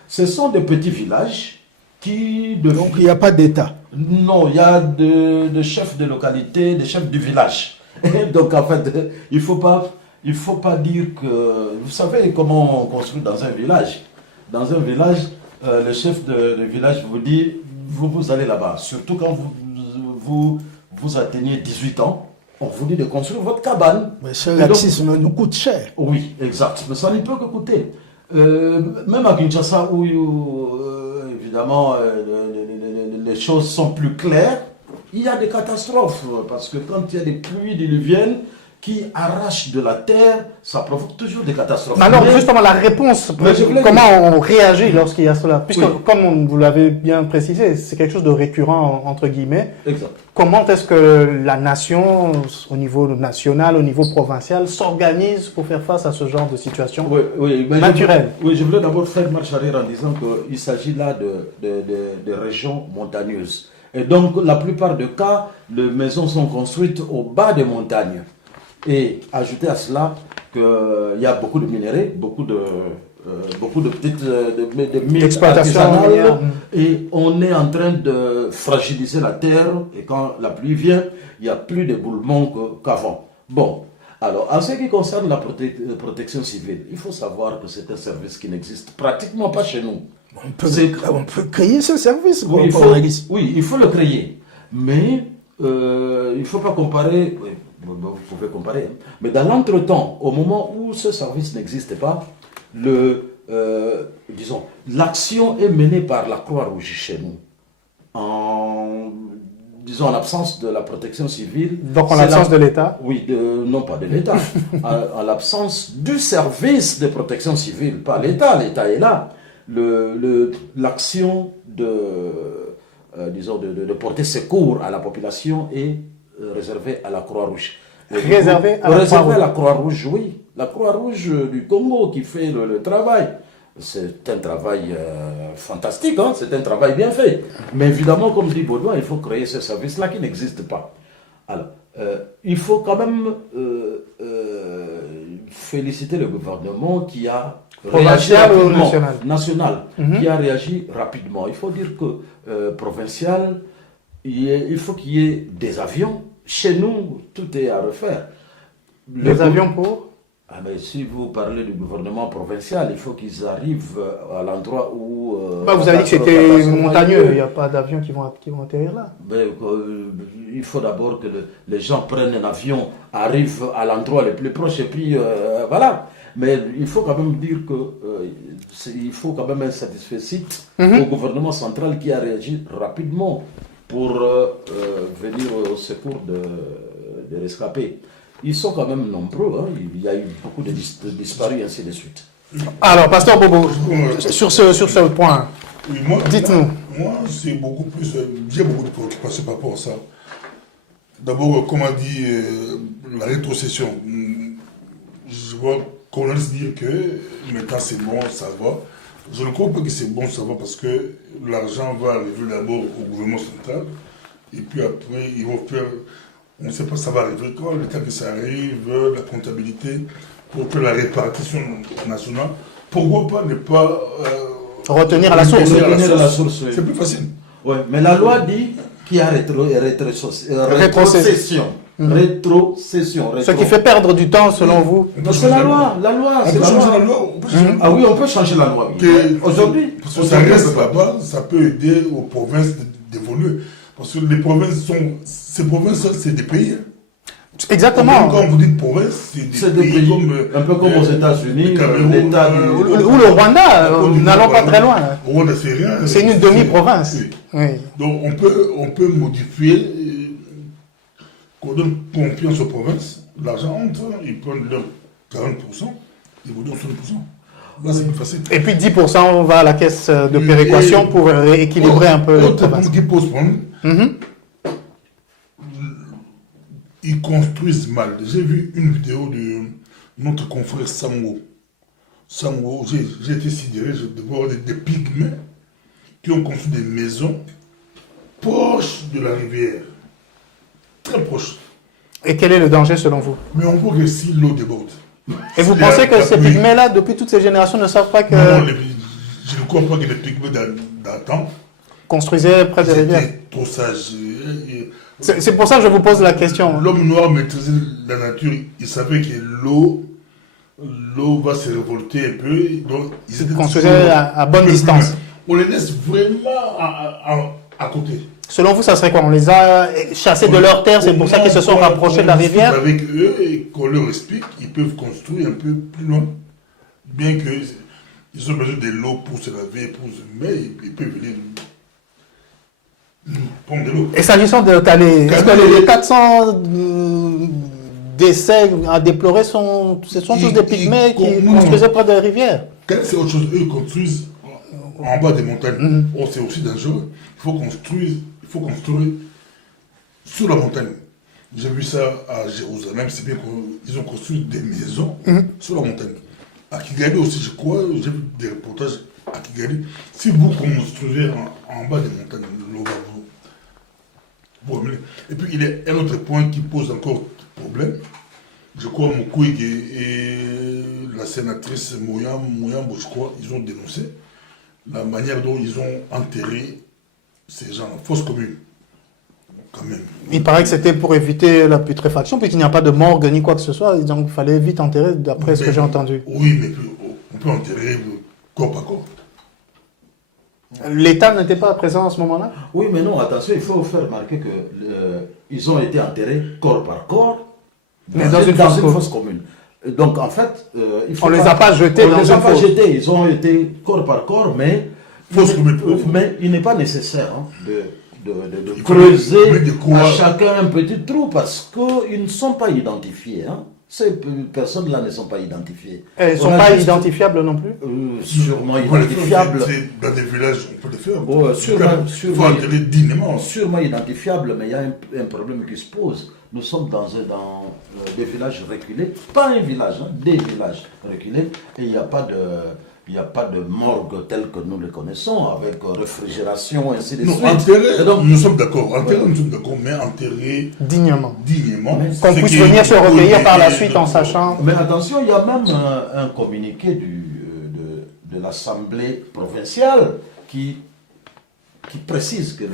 Ce sont des petits villages qui... Donc, il n'y a pas d'État. Non, il y a des chefs de localité, des chefs du village. Donc, en fait, il ne faut pas dire que... Vous savez comment on construit dans un village. Dans un village, le chef de village vous dit, vous allez là-bas. Surtout quand vous atteignez 18 ans, on vous dit de construire votre cabane. Mais ce laxisme nous coûte cher. Oui, exact. Mais ça ne peut que coûter. Même à Kinshasa, où évidemment les choses sont plus claires, il y a des catastrophes. Parce que quand il y a des pluies diluviennes qui arrachent de la terre, ça provoque toujours des catastrophes. Mais alors, justement, la réponse, comment on réagit lorsqu'il y a cela? Puisque, comme vous l'avez bien précisé, c'est quelque chose de récurrent, entre guillemets. Exact. Comment est-ce que la nation, au niveau national, au niveau provincial, s'organise pour faire face à ce genre de situation naturelle? Je voulais d'abord faire marche arrière en disant qu'il s'agit là de régions montagneuses. Et donc, la plupart des cas, les maisons sont construites au bas des montagnes. Et ajouter à cela qu'il y a beaucoup de minerais, beaucoup de petites mines artisanales, et on est en train de fragiliser la terre, et quand la pluie vient, il y a plus d'éboulements qu'avant. Bon, alors en ce qui concerne la protection civile, il faut savoir que c'est un service qui n'existe pratiquement pas chez nous. On peut créer ce service. Oui, il faut le créer, mais il ne faut pas comparer... Vous pouvez comparer. Mais dans l'entretemps, au moment où ce service n'existe pas, l'action est menée par la Croix-Rouge chez nous. En l'absence de la protection civile. Donc en l'absence de l'État? Oui, non pas de l'État. en l'absence du service de protection civile, pas l'État. L'État est là. L'action de porter secours à la population est réservé à la Croix-Rouge. Réservé à la Croix-Rouge, oui. La Croix-Rouge du Congo qui fait le travail. C'est un travail fantastique, hein? C'est un travail bien fait. Mais évidemment, comme dit Baudouin, il faut créer ce service-là qui n'existe pas. Alors, il faut quand même féliciter le gouvernement qui a réagi rapidement. National. Qui a réagi rapidement. Il faut dire que provincial, il faut qu'il y ait des avions. Chez nous, tout est à refaire. Des avions pour Ah, mais si vous parlez du gouvernement provincial, il faut qu'ils arrivent à l'endroit où... Bah, vous avez dit que c'était montagneux, il n'y a pas d'avions qui vont atterrir là. Mais, il faut d'abord que les gens prennent un avion, arrivent à l'endroit le plus proche et puis voilà. Mais il faut quand même dire que il faut quand même un satisfait au gouvernement central qui a réagi rapidement pour venir au secours des rescapés. Ils sont quand même nombreux, hein. Il y a eu beaucoup de disparus, ainsi de suite. Alors, Pasteur Bobo, sur ce point, Oui, dites-nous. Moi, c'est beaucoup plus. J'ai beaucoup de préoccupations par rapport à ça. D'abord, comme a dit la rétrocession, je vois qu'on laisse dire que maintenant c'est bon, ça va. Je ne crois pas que c'est bon, ça va, parce que l'argent va arriver d'abord au gouvernement central, et puis après, ils vont faire. On ne sait pas ça va arriver quand, le temps que ça arrive, la comptabilité, pour faire la répartition nationale. Pourquoi pas ne pas Retenir à la source. Retenir à la source, oui. C'est plus facile. Ouais, mais la loi dit qu'il y a rétrocession. Rétrocession. Ce qui fait perdre du temps, selon vous. C'est la loi. On C'est peut la changer loi. la loi. On peut changer la loi. Ah oui, on peut changer la loi. Oui. Aujourd'hui, Parce que ça reste là-bas, ça peut aider aux provinces d'évoluer. Parce que les provinces ces provinces, c'est des pays. Hein. Exactement. Quand vous dites province, c'est des pays comme. Un peu comme aux États-Unis, l'État du. Ou le Rwanda, n'allons pas très loin. Au Rwanda, c'est rien. C'est une demi-province. Oui. Oui. Donc on peut modifier, qu'on donne confiance aux provinces, l'argent entre, ils prennent leur 40%, ils vous donnent 60%. Là, c'est plus facile. Et puis 10% va à la caisse de péréquation pour rééquilibrer un peu les Autre provinces. point qui pose problème, Mhm. ils construisent mal. J'ai vu une vidéo de notre confrère Sango. Sango, j'ai été sidéré de voir des pygmées qui ont construit des maisons proches de la rivière. Très proches. Et quel est le danger selon vous? Mais on voit que si l'eau déborde. Et vous pensez que ces pygmées-là, depuis toutes ces générations, ne savent pas que Non, je ne crois pas que les pygmées d'antan construisaient près des rivières? étaient trop sages. C'est pour ça que je vous pose la question. L'homme noir maîtrisait la nature. Il savait que l'eau va se révolter un peu. Donc, Ils construisaient à bonne distance. On les laisse vraiment à côté. Selon vous, ça serait quoi? On les a chassés de leur terre, c'est pour ça qu'ils se sont rapprochés de la rivière? Avec eux et qu'on leur explique, ils peuvent construire un peu plus loin. Bien qu'ils ont besoin de l'eau pour se laver, mais ils peuvent venir prendre de l'eau. Et s'agissant de Calais, est-ce que les 400 décès à déplorer ce sont tous des pygmées qui construisaient près des rivières? Calais, c'est autre chose. Eux, ils construisent en bas des montagnes. Oh, c'est aussi dangereux. Il faut construire sur la montagne. J'ai vu ça à Jérusalem, c'est bien qu'ils ont construit des maisons sur la montagne. À Kigali aussi, je crois, j'ai vu des reportages à Kigali. Si vous construisez en bas des montagnes, l'eau va vous amener. Et puis, il y a un autre point qui pose encore problème. Je crois Moukouig et la sénatrice Mouyambo, je crois, ils ont dénoncé la manière dont ils ont enterré ces gens, fausse commune. Quand même. Il paraît que c'était pour éviter la putréfaction, puisqu'il n'y a pas de morgue ni quoi que ce soit, donc il fallait vite enterrer, d'après ce que j'ai entendu. Oui, mais on peut enterrer corps par corps. L'État n'était pas présent à ce moment-là? Oui, mais non, attention, il faut faire remarquer que ils ont été enterrés corps par corps dans une fosse commune. Donc en fait, on ne les a pas jetés dans une fosse. Ils ont été corps par corps, mais il n'est pas nécessaire de creuser à chacun un petit trou parce qu'ils ne sont pas identifiés. Hein. Ces personnes-là ne sont pas identifiées. Elles ne sont pas identifiables non plus? Sûrement identifiables. Dans des villages, on peut le faire. Il faut enterrer dignement. Sûrement identifiables, mais il y a un problème qui se pose. Nous sommes dans des villages reculés, pas un village, hein, des villages reculés, et il n'y a pas de morgue tel que nous le connaissons, avec réfrigération, ainsi de suite. Enterrer, donc, nous sommes d'accord. Enterrer, nous sommes d'accord, mais enterrer dignement. Qu'on puisse venir se recueillir par la suite en sachant. Mais attention, il y a même un communiqué de l'Assemblée provinciale qui précise que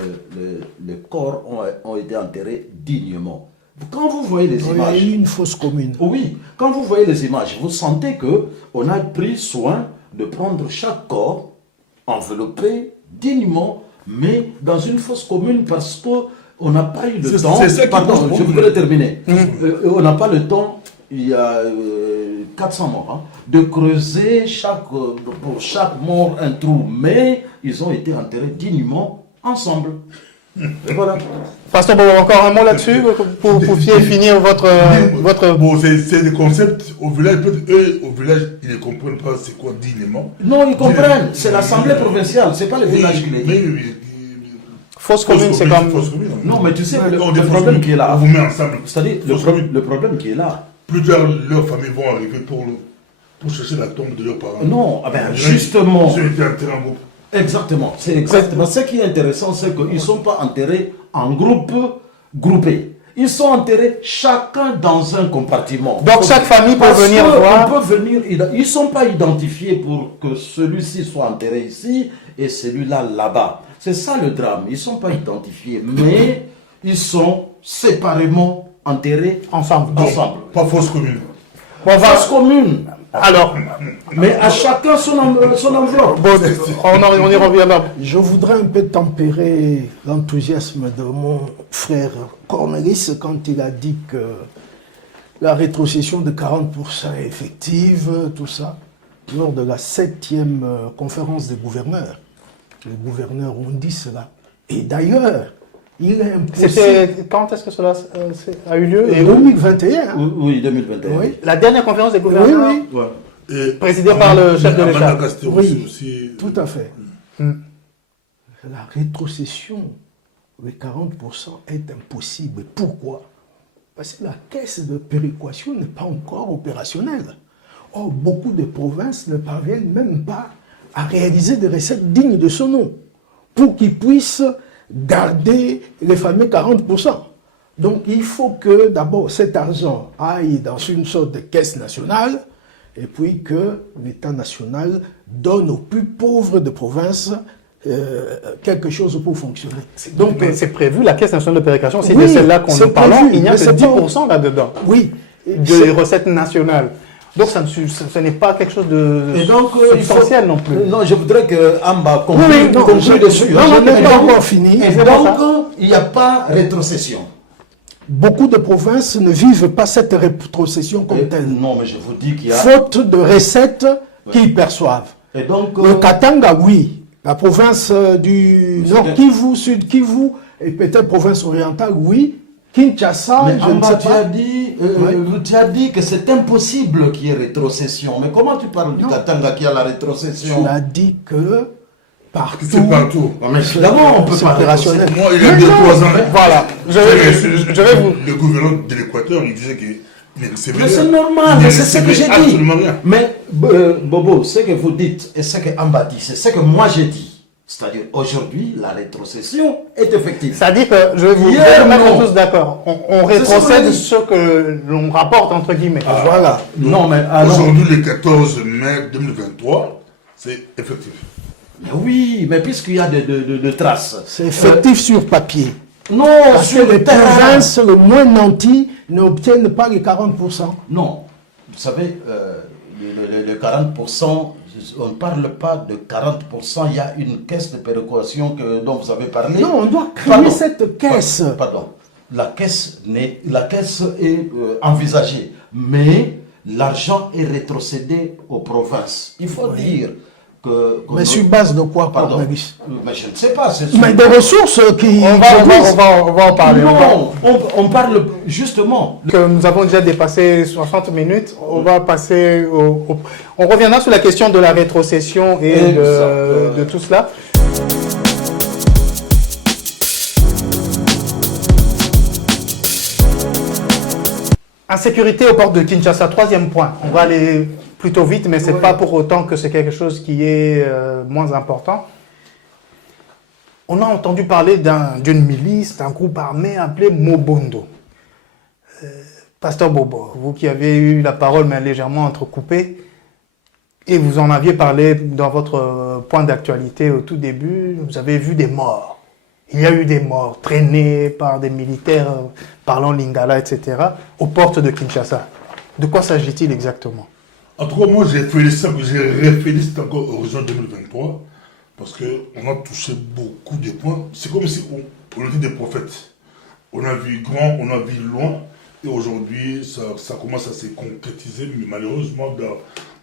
les corps ont été enterrés dignement. Quand vous voyez les Il y a images, eu une fausse commune. oui, quand vous voyez les images, vous sentez que on a pris soin de prendre chaque corps enveloppé dignement, mais dans une fosse commune parce que on n'a pas eu le C'est- temps. c'est ça qui Pardon, pose je problème. voudrais terminer. On n'a pas le temps. Il y a 400 morts, hein, de creuser pour chaque mort un trou, mais ils ont été enterrés dignement ensemble. Et voilà. Pasteur Bobo, encore un mot là-dessus pour finir votre... Bon, c'est des concepts. Au village, peut-être eux, au village, ils ne comprennent pas c'est quoi dignement. Non, ils comprennent. C'est l'Assemblée provinciale, c'est pas le Oui, village qui les mais dit. Fausse commune, c'est comme... Fausse commune. Non, mais tu sais, Ouais, le on dit fausse problème commune, qui est là, on vous met ensemble. c'est-à-dire Fausse commune. le problème qui est là, Plus tard, leurs familles vont arriver pour chercher la tombe de leurs parents. non, ah ben, Ils ont- justement, Ils ont été enterrés en groupe. exactement, c'est exactement. Ce qui est intéressant, c'est qu'ils ne sont pas enterrés en groupe, groupés. Ils sont enterrés chacun dans un compartiment. Donc chaque famille peut Parce venir que voir. on peut venir, ils ne sont pas identifiés pour que celui-ci soit enterré ici et celui-là là-bas. C'est ça le drame. Ils ne sont pas identifiés, mais ils sont séparément enterrés Ensemble. ensemble. Pas fausse commune. Bon, on va... Face commune, Alors, mais à chacun son enveloppe. bon, on y revient là. Je voudrais un peu tempérer l'enthousiasme de mon frère Cornelis quand il a dit que la rétrocession de 40% est effective, tout ça, lors de la 7e conférence des gouverneurs. Les gouverneurs ont dit cela. Et d'ailleurs, il est impossible... C'était quand est-ce que cela a eu lieu et où 2021. hein. Oui, 2021. Oui. La dernière conférence des gouverneurs. Oui, oui. Ouais. Et Présidé par le chef de l'État. Madagascar Oui, aussi. tout à fait. Hmm. La rétrocession de 40% est impossible. Pourquoi? Parce que la caisse de péréquation n'est pas encore opérationnelle. Or, beaucoup de provinces ne parviennent même pas à réaliser des recettes dignes de ce nom pour qu'ils puissent garder les fameux 40%. Donc, il faut que d'abord cet argent aille dans une sorte de caisse nationale et puis que l'État national donne aux plus pauvres de provinces quelque chose pour fonctionner. Donc, c'est prévu, la Caisse nationale de péréquation, c'est Oui, de celle-là qu'on c'est nous parlons, prévu, il n'y a mais que c'est 10% là-dedans Oui. des recettes nationales. Donc, ce n'est pas quelque chose de Et donc, substantiel non plus. Non, je voudrais que Amba Oui, conclue non, conclue dessus. non, hein. je n'ai Et pas donc- encore fini. Et C'est donc, bon, il n'y a pas rétrocession. Beaucoup de provinces ne vivent pas cette rétrocession comme telle, Non, mais je vous dis qu'il y a... faute de recettes qu'ils perçoivent. Et donc, Le Katanga, oui. La province du Mais Nord c'est- Kivu, Sud Kivu, et peut-être province orientale, oui. Kinshasa, mais je ne Amba, sais tu pas. as dit, Ouais. tu as dit que c'est impossible qu'il y ait rétrocession. Mais comment tu parles du Non. Katanga qui a la rétrocession? Tu as dit que partout, C'est partout. Mais évidemment, on peut c'est pas opérationnel. rétrocéder. Moi, il y a 2-3 ans, Voilà, je vais vous... Le gouverneur de l'Équateur, il disait qu'il ne recevait Mais rien. c'est normal, Il mais ne c'est ce que recevait j'ai dit. absolument rien. Mais Bobo, ce que vous dites et ce que Amba dit, c'est ce que moi j'ai dit. C'est-à-dire, aujourd'hui, la rétrocession est effective. C'est-à-dire que je vais vous Hier, mettre non. tous d'accord. On C'est ce qu'on rétrocède a dit. ce que l'on rapporte, entre guillemets. Voilà. Non, mais alors. Aujourd'hui, le 14 mai 2023, c'est effectif. Mais oui, mais puisqu'il y a de traces. C'est effectif sur papier. Non, Parce sur que les le terrain. provinces le moins nantis n'obtiennent pas les 40%. Non. Vous savez, le 40%, on ne parle pas de 40%, il y a une caisse de péréquation dont vous avez parlé. Non, on doit créer Pardon. cette caisse. Pardon. La caisse est envisagée, mais l'argent est rétrocédé aux provinces. Il faut dire que... Mais sur base de quoi, Pardon. Cornelis? Mais je ne sais pas. c'est Mais des ressources qui... On va en parler. Non, on parle justement. Que nous avons déjà dépassé 60 minutes, on va passer on reviendra sur la question de la rétrocession et de tout cela. Insécurité aux portes de Kinshasa, troisième point. On va aller plutôt vite, mais ce n'est pas pour autant que c'est quelque chose qui est moins important. On a entendu parler d'une milice, d'un groupe armé appelé Mobondo. Pasteur Bobo, vous qui avez eu la parole mais légèrement entrecoupée, et vous en aviez parlé dans votre point d'actualité au tout début, vous avez vu des morts. Il y a eu des morts traînés par des militaires parlant lingala, etc., aux portes de Kinshasa. De quoi s'agit-il exactement? En tout cas, moi, j'ai félicité encore Horizon 2023 parce qu'on a touché beaucoup de points. C'est comme si on était des prophètes. On a vu grand, on a vu loin, et aujourd'hui, ça commence à se concrétiser, mais malheureusement,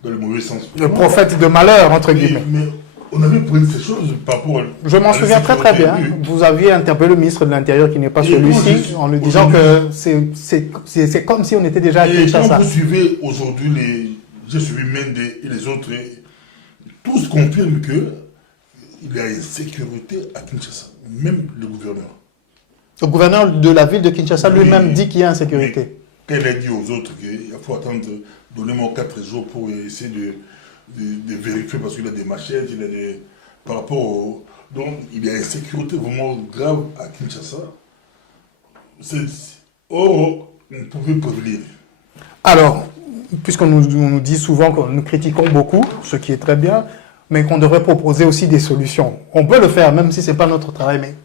dans le mauvais sens. Le prophète de malheur, entre guillemets. Mais on avait pris ces choses par rapport à... Je m'en souviens très très bien. Oui. Vous aviez interpellé le ministre de l'Intérieur qui n'est pas Et celui-ci moi, en lui disant que c'est comme si on était déjà à Et quand Kinshasa. vous suivez aujourd'hui, j'ai suivi Mende et les autres, et tous confirment qu'il y a une sécurité à Kinshasa, même le gouverneur. Le gouverneur de la ville de Kinshasa lui-même Oui. dit qu'il y a insécurité. Quand il a dit aux autres qu'il faut attendre, donnez-moi 4 jours pour essayer de vérifier parce qu'il a des machettes, il a des... Par rapport au... Donc, il y a une sécurité vraiment grave à Kinshasa. Or, on pouvait prévenir. Alors, puisqu'on nous dit souvent que nous critiquons beaucoup, ce qui est très bien, mais qu'on devrait proposer aussi des solutions. On peut le faire, même si ce n'est pas notre travail, mais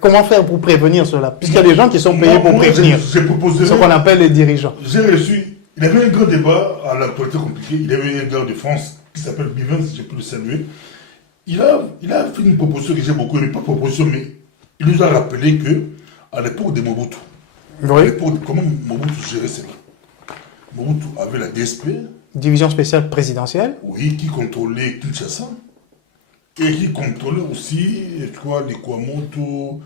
comment faire pour prévenir cela? Puisqu'il y a des gens qui sont payés pour prévenir, J'ai proposé... ce qu'on appelle les dirigeants. J'ai reçu... Il y avait un grand débat à l'actualité compliquée. Il y avait un gars de France qui s'appelle Bivens, j'ai pu le saluer. Il a fait une proposition que j'ai beaucoup aimé, pas proposition, mais il nous a rappelé que à l'époque de Mobutu, à l'époque comment Mobutu gérait cela. Mobutu avait la DSP, Division spéciale présidentielle. oui, qui contrôlait Kinshasa, et qui contrôlait aussi, je crois, les Kwamoto.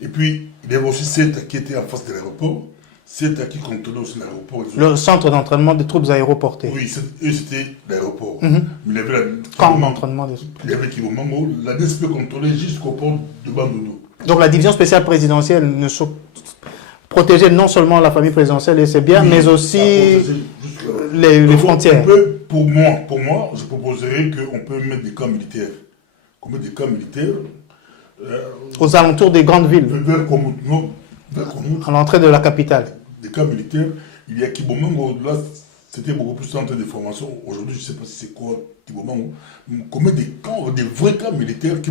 Et puis, il y avait aussi CETA qui était en face de l'aéroport. CETA qui contrôlait aussi l'aéroport. Le centre d'entraînement des troupes aéroportées. Oui, eux c'était l'aéroport. Mhm. Mais il y avait Camp d'entraînement des... Il y avait Kibomango, la DSP contrôlait jusqu'au port de Bandundu. Donc la division spéciale présidentielle protégeait non seulement la famille présidentielle et ses biens, Oui, mais ça aussi protégeait juste les Donc, frontières. pour moi, je proposerais qu'on peut mettre des camps militaires. Qu'on mette des camps militaires Aux alentours des grandes villes, vers Komoutou, à l'entrée de la capitale. des camps militaires. Il y a Kibomango, là, c'était beaucoup plus centre de formation. Aujourd'hui, je ne sais pas si c'est quoi Kibomango. Qu'on mette des camps, des vrais camps militaires qui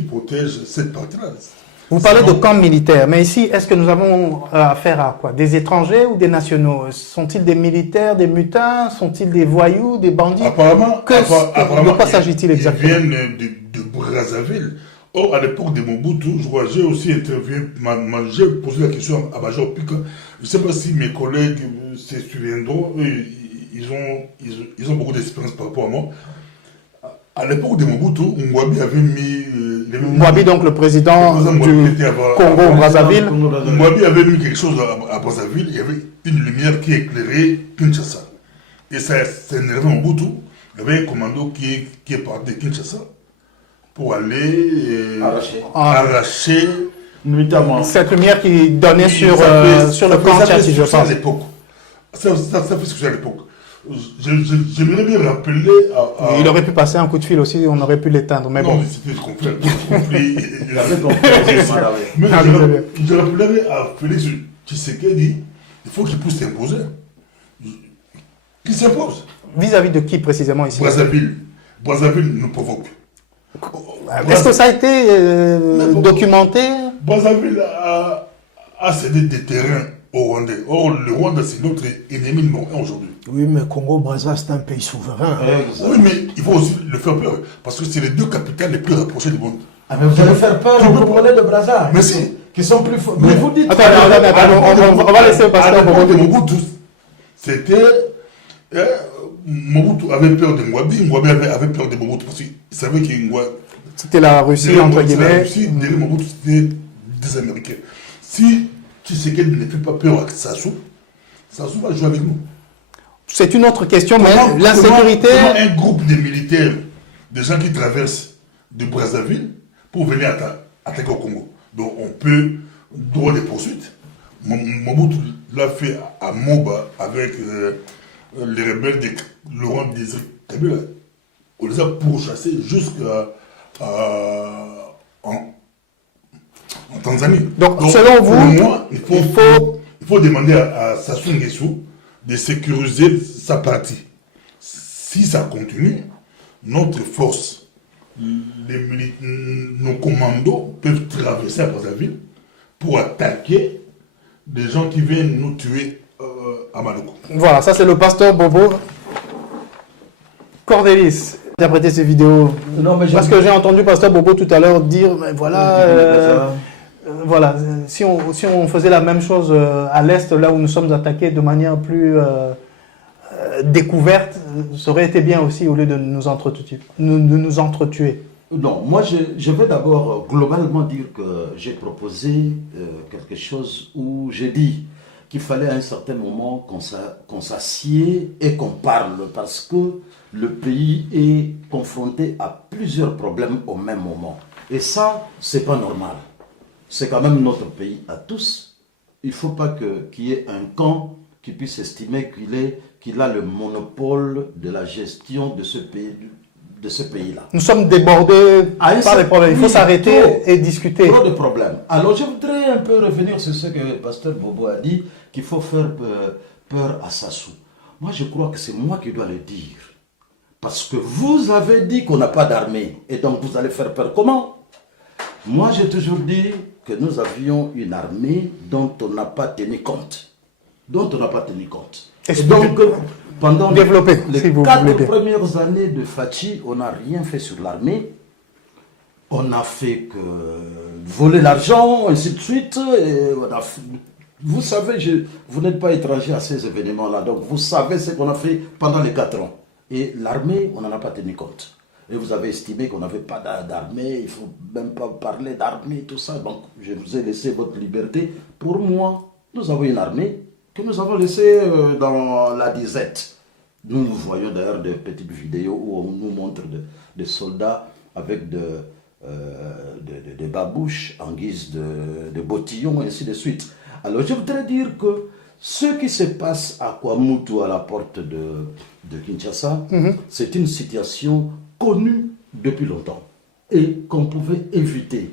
protègent cette partie-là. Vous parlez de camps militaires, mais ici, est-ce que nous avons affaire à quoi? Des étrangers ou des nationaux? Sont-ils des militaires, des mutins? Sont-ils des voyous, des bandits? Apparemment, de quoi s'agit-il exactement? Ils viennent de Brazzaville. Or, à l'époque de Mobutu, j'ai aussi interviewé, j'ai posé la question à Major Pika. Je ne sais pas si mes collègues se souviendront, ils ont beaucoup d'expérience par rapport à moi. À l'époque de Mobutu, Mwabi avait mis... Mwabi, donc le président du Congo-Brazzaville. Mwabi avait mis quelque chose à Brazzaville, il y avait une lumière qui éclairait Kinshasa. Et ça énervait Mobutu. Il y avait un commando qui est parti de Kinshasa pour aller arracher Nuitamment. Cette lumière qui donnait sur le camp Tchati, je pense. Ça fait ce que c'est à l'époque. J'aimerais bien rappeler à... Il aurait pu passer un coup de fil aussi, on aurait pu l'éteindre, mais non, bon. mais c'était le conflit. Il avait compris. Mais Ah, je rappellerai à Félix Tshisekedi, il faut qu'il puisse s'imposer. Qu'il s'impose. Vis-à-vis de qui précisément ici? Brazzaville nous provoque. Est-ce que ça a été documenté? Brazzaville a cédé des terrains au Rwandais. Or, le Rwanda, c'est notre ennemi numéro 1 aujourd'hui. Oui, mais Congo-Brazza, c'est un pays souverain. Oui, mais il faut aussi le faire peur. Parce que c'est les deux capitales les plus rapprochées du monde. Ah, mais vous allez faire peur aux Congolais de Brazza. Mais si. Qui sont plus forts. Mais vous dites... Attends, on va laisser passer. À l'époque de Mobutu, c'était... Mobutu avait peur de Mwabi, Mwabi avait peur de Mobutu parce qu'il savait qu'il... C'était la Russie, entre guillemets. La Russie, derrière Mobutu, c'était des Américains. Si Tshisekedi ne fait pas peur à Sassou va jouer avec nous. C'est une autre question, mais l'insécurité... Comment un groupe de militaires, des gens qui traversent de Brazzaville pour venir attaquer au Congo. Donc on peut droit des poursuites. Mobutu l'a fait à Moba avec les rebelles de Laurent Désiré Kabila. On les a pourchassés jusqu'à en Tanzanie. Donc selon vous, pour moi, il faut demander à Sassou Nguesso de sécuriser sa partie. Si ça continue, notre force nos commandos peuvent traverser à Brazzaville pour attaquer des gens qui viennent nous tuer à Maloko. Voilà, ça c'est le pasteur Bobo. Cordelis, interpréter ces vidéos. Non, mais Parce que j'ai entendu pasteur Bobo tout à l'heure dire, mais voilà, voilà, si on faisait la même chose à l'Est, là où nous sommes attaqués de manière plus découverte, ça aurait été bien aussi au lieu de nous entretuer. Non, moi je vais d'abord globalement dire que j'ai proposé quelque chose où j'ai dit qu'il fallait à un certain moment qu'on s'assied et qu'on parle parce que le pays est confronté à plusieurs problèmes au même moment. Et ça, c'est pas normal. C'est quand même notre pays à tous. Il ne faut pas qu'il y ait un camp qui puisse estimer qu'il a le monopole de la gestion de ce pays-là. Nous sommes débordés par les problèmes. Il faut s'arrêter et discuter. Trop de problèmes. Alors je voudrais un peu revenir sur ce que le pasteur Bobo a dit, qu'il faut faire peur à Sassou. Moi je crois que c'est moi qui dois le dire. Parce que vous avez dit qu'on n'a pas d'armée. Et donc vous allez faire peur. Comment? Moi j'ai toujours dit que nous avions une armée dont on n'a pas tenu compte. Et donc, pendant les 4 premières années de Fachi, on n'a rien fait sur l'armée. On n'a fait que voler l'argent, ainsi de suite. Et vous savez, vous n'êtes pas étranger à ces événements-là. Donc, vous savez ce qu'on a fait pendant les 4 ans. Et l'armée, on n'en a pas tenu compte. Et vous avez estimé qu'on n'avait pas d'armée, il ne faut même pas parler d'armée, tout ça. Donc, je vous ai laissé votre liberté. Pour moi, nous avons une armée que nous avons laissée dans la disette. Nous voyons d'ailleurs des petites vidéos où on nous montre des soldats avec des babouches en guise de bottillons, et ainsi de suite. Alors, je voudrais dire que ce qui se passe à Kwamutu, à la porte de Kinshasa, c'est une situation connue depuis longtemps et qu'on pouvait éviter.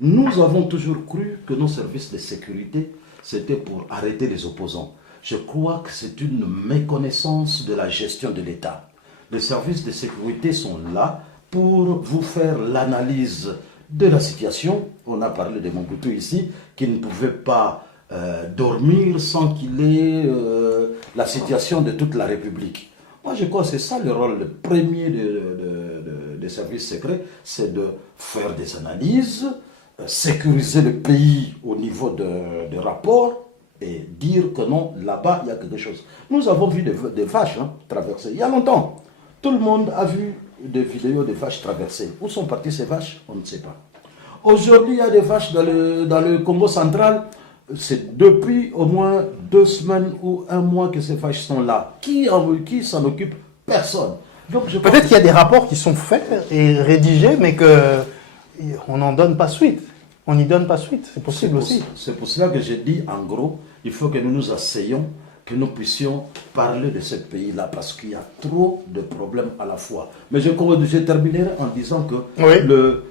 Nous avons toujours cru que nos services de sécurité, c'était pour arrêter les opposants. Je crois que c'est une méconnaissance de la gestion de l'État. Les services de sécurité sont là pour vous faire l'analyse de la situation. On a parlé de Mobutu ici, qui ne pouvait pas dormir sans qu'il ait la situation de toute la République. Moi, je crois que c'est ça le rôle premier des services secrets, c'est de faire des analyses, sécuriser le pays au niveau de rapports et dire que non, là-bas, il y a quelque chose. Nous avons vu des vaches traverser, il y a longtemps. Tout le monde a vu des vidéos de vaches traverser. Où sont parties ces vaches? On ne sait pas. Aujourd'hui, il y a des vaches dans le Congo central. C'est depuis au moins 2 semaines ou 1 mois que ces vaches sont là. Qui s'en occupe? Personne. Peut-être qu'il y a des rapports qui sont faits et rédigés, mais qu'on n'en donne pas suite. On n'y donne pas suite, c'est possible aussi. C'est pour cela que j'ai dit, en gros, il faut que nous nous asseyons, que nous puissions parler de ce pays-là, parce qu'il y a trop de problèmes à la fois. Mais je terminerai en disant que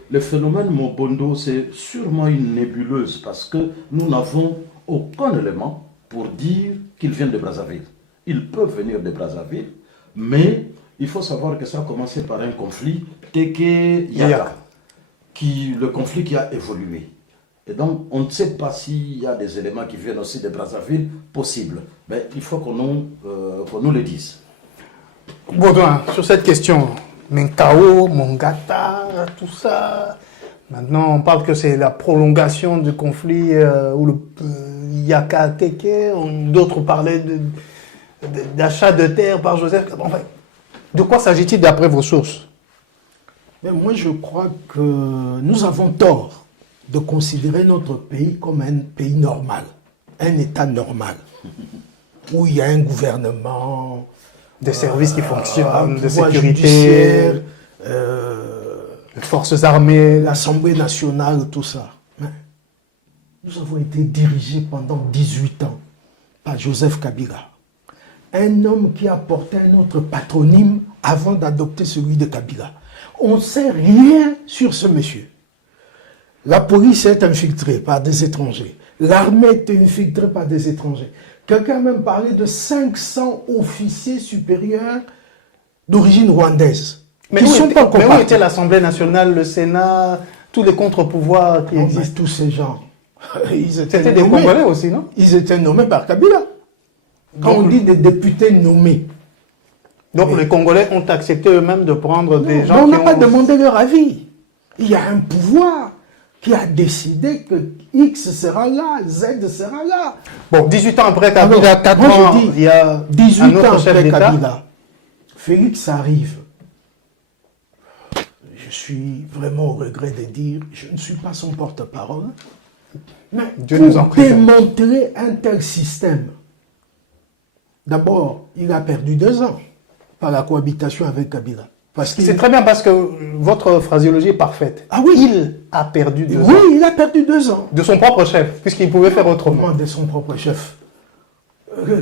le phénomène Mobondo, c'est sûrement une nébuleuse, parce que nous n'avons aucun élément pour dire qu'ils viennent de Brazzaville. Ils peuvent venir de Brazzaville, mais il faut savoir que ça a commencé par un conflit Teke-Yaka. Le conflit qui a évolué. Et donc, on ne sait pas s'il y a des éléments qui viennent aussi de Brazzaville, possible. Mais il faut qu'on nous le dise. Baudouin, sur cette question, Menkao, Mongata, tout ça, maintenant on parle que c'est la prolongation du conflit ou le Yaka Teke, d'autres parlaient d'achat de terre par Joseph. Enfin, de quoi s'agit-il d'après vos sources? Mais moi, je crois que nous avons tort de considérer notre pays comme un pays normal, un État normal, où il y a un gouvernement, des services qui fonctionnent, de sécurité, les forces armées, l'Assemblée nationale, tout ça. Mais nous avons été dirigés pendant 18 ans par Joseph Kabila, un homme qui a porté un autre patronyme avant d'adopter celui de Kabila. On ne sait rien sur ce monsieur. La police est infiltrée par des étrangers. L'armée est infiltrée par des étrangers. Quelqu'un a même parlé de 500 officiers supérieurs d'origine rwandaise. Mais qui où, sont était, pas mais où compatibles. était l'Assemblée nationale, le Sénat, tous les contre-pouvoirs qui Non, mais existent? tous ces gens, ils étaient C'était des nommés. Congolais aussi, non? Ils étaient nommés par Kabila. Quand Donc- on dit des députés nommés, Donc les Congolais ont accepté eux-mêmes de prendre des mais gens on qui n'a ont... pas demandé leur avis. Il y a un pouvoir qui a décidé que X sera là, Z sera là. Bon, 18 ans après Kabila, Alors, 4 moi, je ans, dis, il y a 18 un autre ans chef après d'État. Kabila, Félix arrive. Je suis vraiment au regret de dire, je ne suis pas son porte-parole, mais Dieu nous en pour préserve. démanteler un tel système, d'abord, il a perdu 2 ans par la cohabitation avec Kabila. Parce qu'il C'est très bien parce que votre phraséologie est parfaite. Ah oui. Il a perdu 2 ans. Oui, il a perdu 2 ans. De son propre chef, puisqu'il pouvait faire autrement. Comment de son propre chef?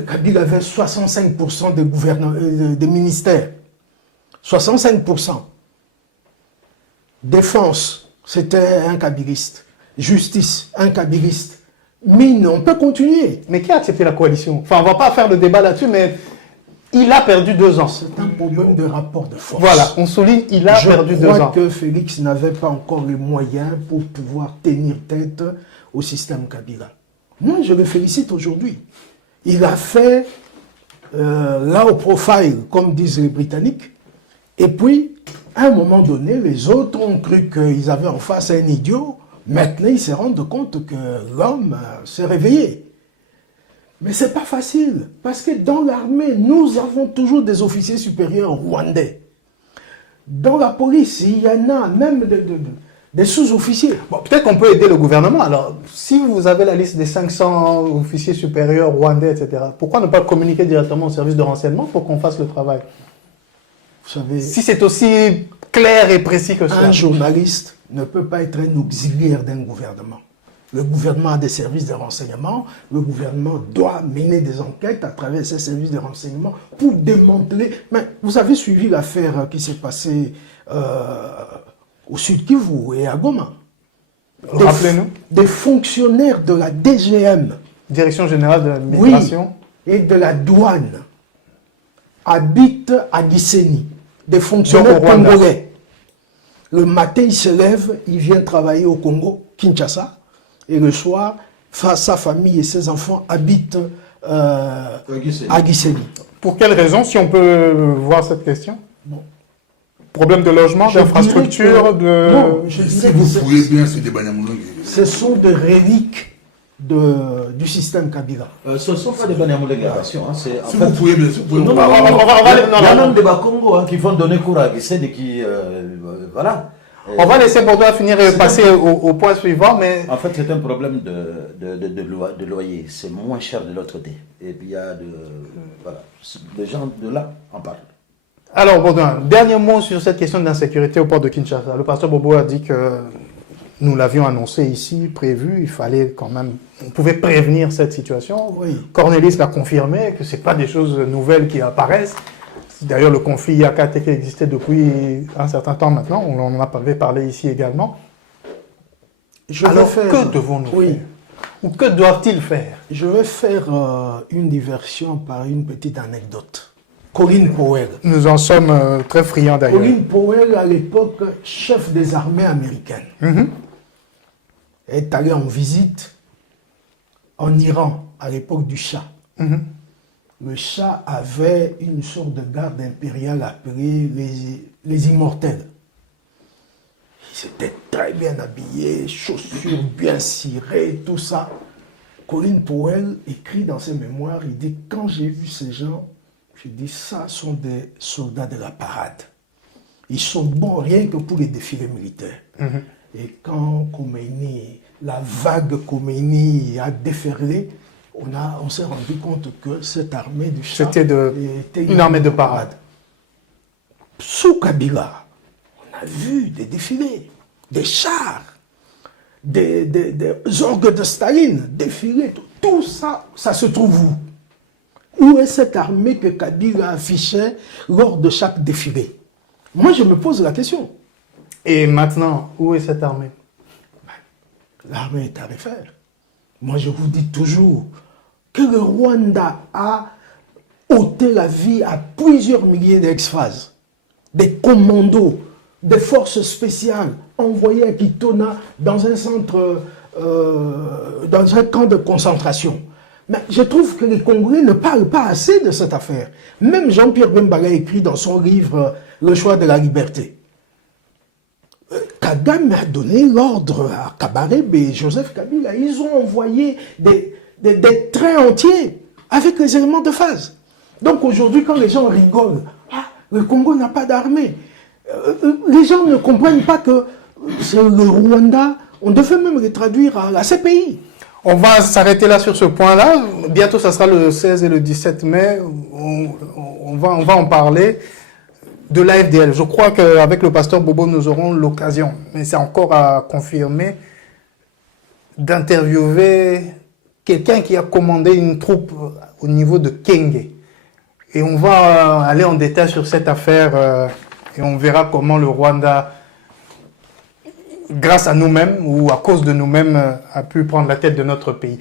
Kabila avait 65% des ministères. 65%. Défense, c'était un kabiliste. Justice, un kabiliste. Mine, on peut continuer. Mais qui a accepté la coalition? Enfin, on va pas faire le débat là-dessus, mais il a perdu 2 ans. C'est un problème de rapport de force. Voilà, on souligne, il a perdu 2 Je crois ans. que Félix n'avait pas encore les moyens pour pouvoir tenir tête au système Kabila. Moi, je le félicite aujourd'hui. Il a fait low profile, comme disent les Britanniques. Et puis, à un moment donné, les autres ont cru qu'ils avaient en face un idiot. Maintenant, ils se rendent compte que l'homme s'est réveillé. Mais c'est pas facile, parce que dans l'armée, nous avons toujours des officiers supérieurs rwandais. Dans la police, il y en a même des sous-officiers. Bon, peut-être qu'on peut aider le gouvernement. Alors, si vous avez la liste des 500 officiers supérieurs rwandais, etc., pourquoi ne pas communiquer directement au service de renseignement pour qu'on fasse le travail? Vous savez, Si c'est aussi clair et précis que cela. un journaliste ne peut pas être un auxiliaire d'un gouvernement. Le gouvernement a des services de renseignement. Le gouvernement doit mener des enquêtes à travers ces services de renseignement pour démanteler. Mais vous avez suivi l'affaire qui s'est passée au Sud Kivu et à Goma. Rappelez-nous. Des fonctionnaires de la DGM, Direction générale de la oui, migration. et de la douane habitent à Gisenyi. Des fonctionnaires Donc au Rwanda. congolais. Le matin, il se lève, il vient travailler au Congo, Kinshasa, et le soir, sa famille et ses enfants habitent à Gisenyi. Pour quelle raison, si on peut voir cette question? Bon. Problème de logement, Je d'infrastructure, dirais que- de... Non, je Si dirais que vous fouillez bien, c'est des Banyamulongi. ce sont des reliques du système Kabila. Ce ne sont pas des Banyamulengarations. Hein, c'est en Si fait. vous fouillez bien, si vous pouvez... Non, On va- non, on va- non, on va- il y a- non, il y a non. même des Bakongo qui vont donner cours à Guissède et qui. Voilà. On va laisser Bordeaux finir et passer au point suivant, mais En fait, c'est un problème de loyer. C'est moins cher de l'autre côté. Et puis il y a de. Voilà. Les gens de là en parlent. alors Baudouin, dernier mot sur cette question d'insécurité au port de Kinshasa. Le pasteur Bobo a dit que nous l'avions annoncé ici, prévu, il fallait quand même, on pouvait prévenir cette situation. Oui. Cornelis l'a confirmé, que ce n'est pas des choses nouvelles qui apparaissent. D'ailleurs, le conflit Yakateke existait depuis un certain temps maintenant, on en avait parlé ici également. Je Alors, vais faire, que devons-nous oui, faire? Ou que doivent-ils faire? je vais faire une diversion par une petite anecdote. Colin Powell. Nous en sommes très friands d'ailleurs. Colin Powell, à l'époque, chef des armées américaines, Mhm. est allé en visite en Iran, à l'époque du Shah. Mhm. Le Shah avait une sorte de garde impériale appelée les Immortels. Ils étaient très bien habillés, chaussures bien cirées, tout ça. Colin Powell écrit dans ses mémoires, il dit, quand j'ai vu ces gens, je dis, ça sont des soldats de la parade. Ils sont bons rien que pour les défilés militaires. Et quand Khomeini, la vague Khomeini a déferlé, on s'est rendu compte que cette armée du Shah C'était était une armée de parade. Sous Kabila, on a vu des défilés, des chars, des orgues de Staline défiler. Tout ça, ça se trouve où? Où est cette armée que Kabila affichait lors de chaque défilé? Moi, je me pose la question. Et maintenant, où est cette armée? L'armée est à refaire. Moi, je vous dis toujours que le Rwanda a ôté la vie à plusieurs milliers d'ex-phases. des commandos, des forces spéciales envoyées à Kitona dans un centre, dans un camp de concentration. Mais je trouve que les Congolais ne parlent pas assez de cette affaire. Même Jean-Pierre Bemba a écrit dans son livre Le choix de la liberté. Kagame a donné l'ordre à Kabarebe et Joseph Kabila. Ils ont envoyé des trains entiers avec les éléments de phase. Donc aujourd'hui, quand les gens rigolent, ah, le Congo n'a pas d'armée. Les gens ne comprennent pas que c'est le Rwanda. On devait même les traduire à la CPI. On va s'arrêter là sur ce point-là. Bientôt, ça sera le 16 et le 17 mai. On va en parler de l'AFDL. Je crois qu'avec le pasteur Bobo, nous aurons l'occasion, mais c'est encore à confirmer, d'interviewer quelqu'un qui a commandé une troupe au niveau de Kenge. Et on va aller en détail sur cette affaire et on verra comment le Rwanda, grâce à nous-mêmes ou à cause de nous-mêmes, a pu prendre la tête de notre pays.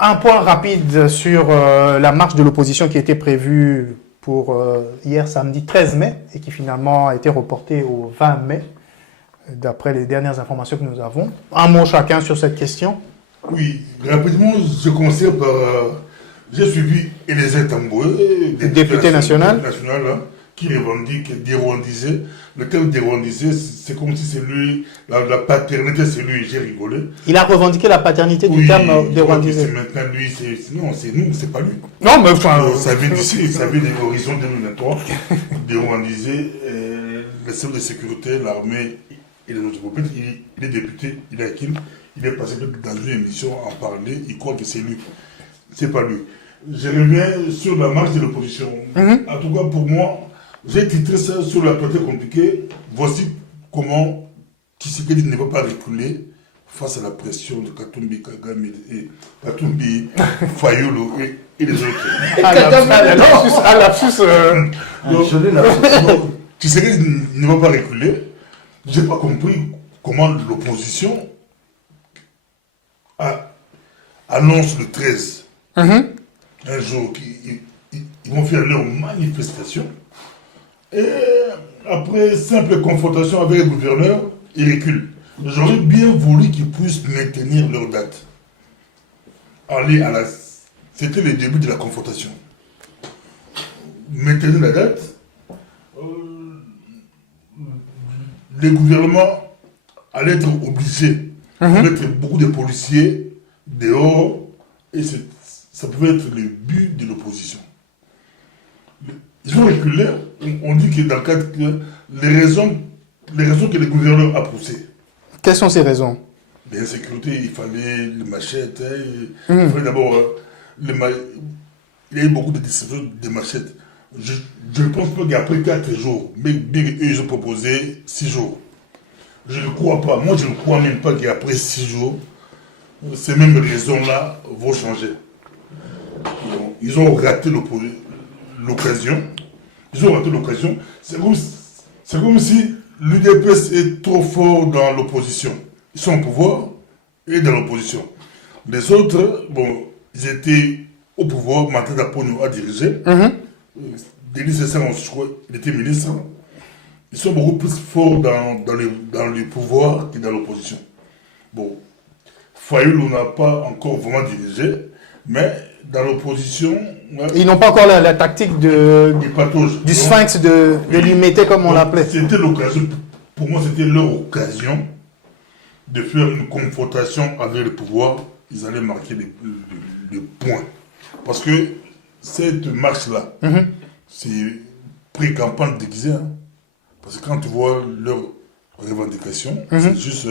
Un point rapide sur la marche de l'opposition qui était prévue pour hier samedi 13 mai et qui finalement a été reportée au 20 mai, d'après les dernières informations que nous avons. Un mot chacun sur cette question. Oui, rapidement, je commence par... j'ai suivi Eliezer Tamboué, député national, hein, qui revendique dérwandiser. Le terme dérwandiser, c'est comme si c'est lui, la paternité, c'est lui, j'ai rigolé. Il a revendiqué la paternité du terme dérwandiser. C'est maintenant lui, non, c'est nous, c'est pas lui. Non, mais enfin... ça vient d'ici, ça vient de l'horizon 2023. Dérwandiser, les services de sécurité, l'armée et les autres groupes. Il est député, il est Hakim, il est passé dans une émission à en parler, il croit que c'est lui. C'est pas lui. Je reviens sur la marche de l'opposition. En tout cas, pour moi, j'ai titré ça sur la partie compliquée. Voici comment Tshisekedi ne va pas reculer face à la pression de Katumbi, Kagame et Katumbi, Fayulu et les autres. À lapsus. Tshisekedi ne va pas reculer. J'ai pas compris comment l'opposition annonce le 13. Un jour, ils vont faire leur manifestation. Et après simple confrontation avec le gouverneur, ils reculent. J'aurais bien voulu qu'ils puissent maintenir leur date. C'était le début de la confrontation. Maintenir la date, le gouvernement allait être obligé de mettre beaucoup de policiers dehors et ça pouvait être le but de l'opposition. Ils ont reculé, on dit que dans le cadre que les raisons que le gouverneur a poussées. Quelles sont ces raisons? L'insécurité, il fallait les machettes, il fallait d'abord... il y a eu beaucoup de distributions de machettes. Je ne pense pas qu'après 4 jours, mais bien qu'eux, ils ont proposé 6 jours. Je ne crois pas, moi je ne crois même pas qu'après 6 jours, ces mêmes raisons-là vont changer. Ils ont raté l'occasion. Ils ont raté l'occasion. C'est comme si l'UDPS est trop fort dans l'opposition. Ils sont au pouvoir et dans l'opposition. Les autres, bon, ils étaient au pouvoir, Matata Pogno a dirigé. Denis Sassou, je crois, il était ministre. Ils sont beaucoup plus forts dans le pouvoir que dans l'opposition. Bon, Fayulu n'a pas encore vraiment dirigé, mais dans l'opposition... Ils n'ont pas encore la tactique du sphinx de limiter comme on l'appelait. C'était l'occasion, pour moi c'était leur occasion de faire une confrontation avec le pouvoir. Ils allaient marquer des points. Parce que cette marche-là, c'est pré-campagne déguisée. Hein. Parce que quand tu vois leurs revendications, c'est juste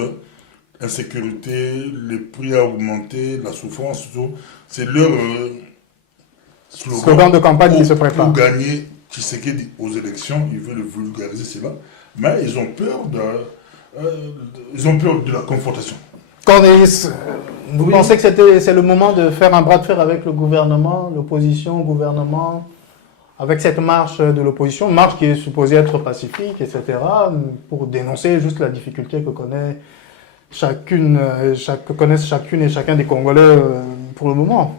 insécurité, les prix à augmenter, la souffrance, tout. C'est leur slogan de campagne qui se prépare. Pour gagner Tshisekedi aux élections, ils veulent vulgariser cela. Mais ils ont peur de la confrontation. Cornelis, vous pensez que c'est le moment de faire un bras de fer avec le gouvernement, l'opposition au gouvernement, avec cette marche de l'opposition, marche qui est supposée être pacifique, etc., pour dénoncer juste la difficulté que connaissent chacune et chacun des Congolais pour le moment.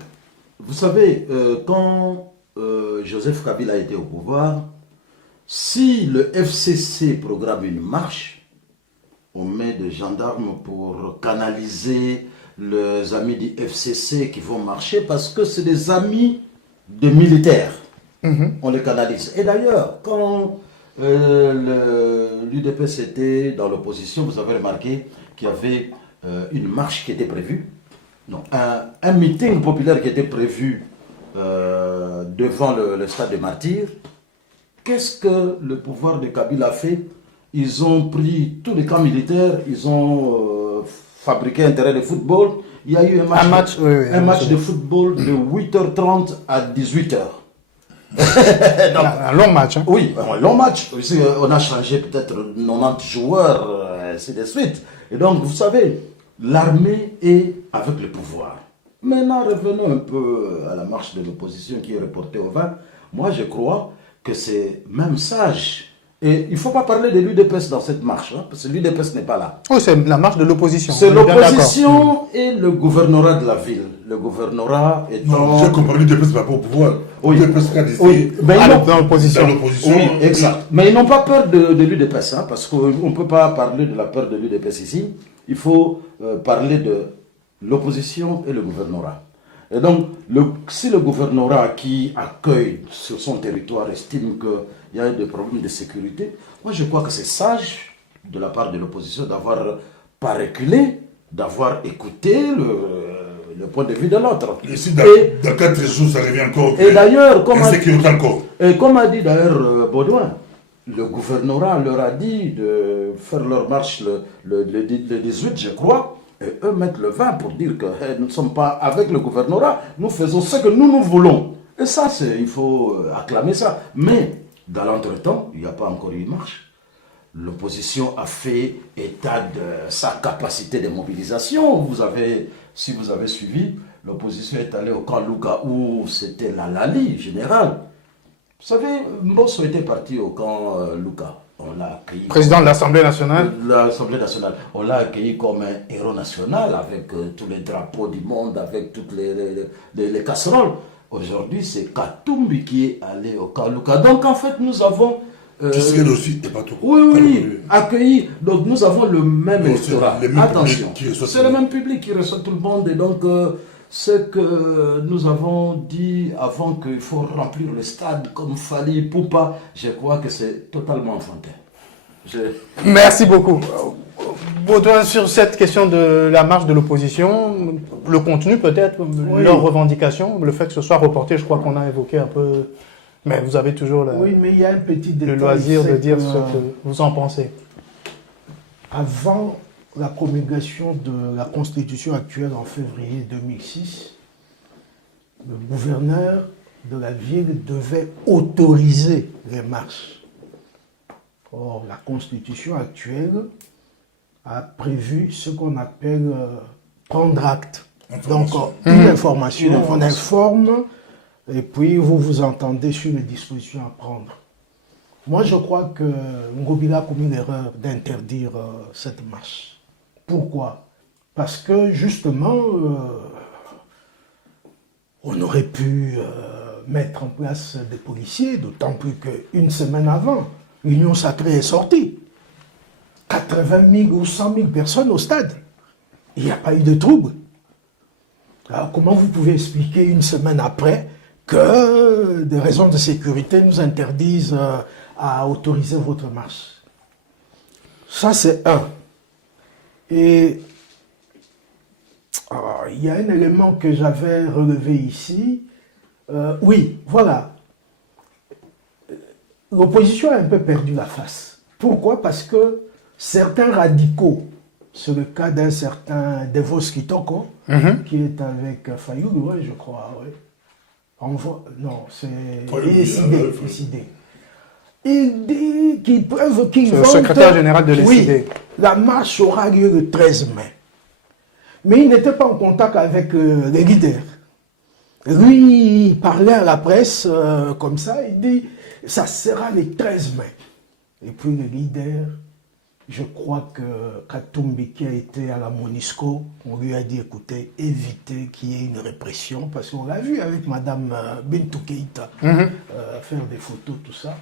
Vous savez, quand Joseph Kabila était au pouvoir, si le FCC programme une marche, on met des gendarmes pour canaliser les amis du FCC qui vont marcher parce que c'est des amis de militaires. On les canalise. Et d'ailleurs, quand l'UDPS était dans l'opposition, vous avez remarqué qu'il y avait une marche qui était prévue. Non, un meeting populaire qui était prévu devant le stade des Martyrs. Qu'est-ce que le pouvoir de Kabila a fait? Ils ont pris tous les camps militaires, ils ont fabriqué un terrain de football. Il y a eu un match de football de 8h30 à 18h. Un long match. Hein. Oui, un long match. On a changé peut-être 90 joueurs, ainsi de suite. Et donc, vous savez, l'armée est avec le pouvoir. Maintenant, revenons un peu à la marche de l'opposition qui est reportée au 20. Moi, je crois que c'est même sage. Et il ne faut pas parler de l'UDPS dans cette marche, hein, parce que l'UDPS n'est pas là. Oh, c'est la marche de l'opposition. C'est l'opposition et le gouvernorat de la ville. Le gouvernorat étant... Non, j'ai compris, l'UDPS n'est pas au pouvoir. Oui. L'UDPS est décidé Oui, mais dans l'opposition. Oui, exact. Mais ils n'ont pas peur de l'UDPS, hein, parce qu'on ne peut pas parler de la peur de l'UDPS ici. Il faut parler de l'opposition et le gouvernorat. Et donc, si le gouvernorat qui accueille sur son territoire estime qu'il y a des problèmes de sécurité, moi je crois que c'est sage de la part de l'opposition d'avoir pas reculé, d'avoir écouté le point de vue de l'autre. Et si dans 4 jours ça revient encore, et d'ailleurs, comme a dit d'ailleurs Baudouin, le gouvernorat leur a dit de faire leur marche le 18, je crois, et eux mettent le 20 pour dire que nous ne sommes pas avec le gouvernorat, nous faisons ce que nous voulons. Et ça, il faut acclamer ça. Mais, dans l'entretemps, il n'y a pas encore eu une marche. L'opposition a fait état de sa capacité de mobilisation. Si vous avez suivi, l'opposition est allée au camp Luka où c'était la Lali générale. Vous savez, Mbosso était parti au camp Luka. On l'a accueilli. Président de l'Assemblée nationale. L'Assemblée nationale. On l'a accueilli comme un héros national avec tous les drapeaux du monde, avec toutes les casseroles. Aujourd'hui, c'est Katumbi qui est allé au camp Luka. Donc en fait, nous avons. Tshisekedi aussi et pas tout. Oui, accueilli. Donc nous avons le même électorat. Attention. C'est le même public qui reçoit tout le monde. Et donc, ce que nous avons dit avant qu'il faut remplir le stade comme Fali Poupa, je crois que c'est totalement enfantin. Merci beaucoup. Baudouin, sur cette question de la marche de l'opposition, le contenu peut-être, leurs revendications, le fait que ce soit reporté, je crois qu'on a évoqué un peu, mais vous avez toujours mais il y a un petit détail, le loisir de dire ce que vous en pensez. Avant la promulgation de la Constitution actuelle en février 2006, le gouverneur de la ville devait autoriser les marches. Or, la Constitution actuelle a prévu ce qu'on appelle prendre acte. Donc, une information, on informe, et puis vous vous entendez sur les dispositions à prendre. Moi, je crois que Ngobila a commis l'erreur d'interdire cette marche. Pourquoi? Parce que, justement, on aurait pu mettre en place des policiers, d'autant plus qu'une semaine avant, l'Union sacrée est sortie. 80 000 ou 100 000 personnes au stade. Il n'y a pas eu de trouble. Alors, comment vous pouvez expliquer une semaine après que des raisons de sécurité nous interdisent à autoriser votre marche? Ça, c'est un. Et il y a un élément que j'avais relevé ici. Oui, voilà. L'opposition a un peu perdu la face. Pourquoi? Parce que certains radicaux, c'est le cas d'un certain Devos Kitoko, qui est avec Fayoulou, je crois. Ouais. Non, c'est ESID. Il dit qu'ils peuvent qu'ils le secrétaire général de l'ESID. Oui, la marche aura lieu le 13 mai. Mais il n'était pas en contact avec les leaders. Lui, il parlait à la presse comme ça, il dit ça sera le 13 mai. Et puis les leaders Je crois que Katumbi, qui a été à la MONUSCO, on lui a dit, écoutez, évitez qu'il y ait une répression, parce qu'on l'a vu avec Madame Bintou Keïta, faire des photos, tout ça.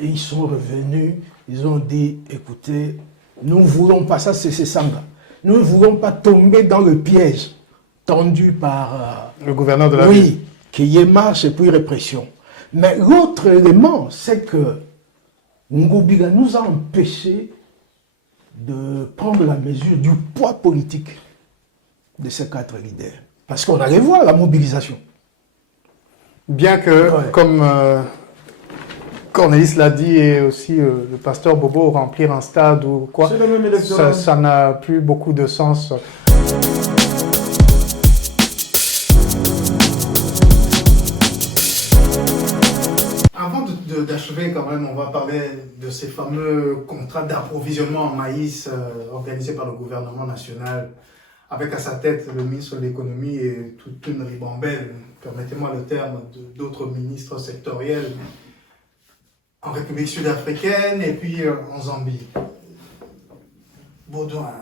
Et ils sont revenus, ils ont dit, écoutez, nous ne voulons pas, ça c'est Sanga, nous ne voulons pas tomber dans le piège tendu par... Le gouverneur de la ville. Oui, qu'il y ait marche et puis répression. Mais l'autre élément, c'est que Ngoubiga nous a empêchés de prendre la mesure du poids politique de ces 4 leaders. Parce qu'on allait voir la mobilisation. Bien que, comme Cornelis l'a dit, et aussi le pasteur Bobo, remplir un stade ou quoi, C'est le même électorat. ça n'a plus beaucoup de sens. Avant d'achever quand même, on va parler de ces fameux contrats d'approvisionnement en maïs organisés par le gouvernement national, avec à sa tête le ministre de l'économie et toute une ribambelle, permettez-moi le terme, d'autres ministres sectoriels en République sud-africaine et puis en Zambie. Baudouin,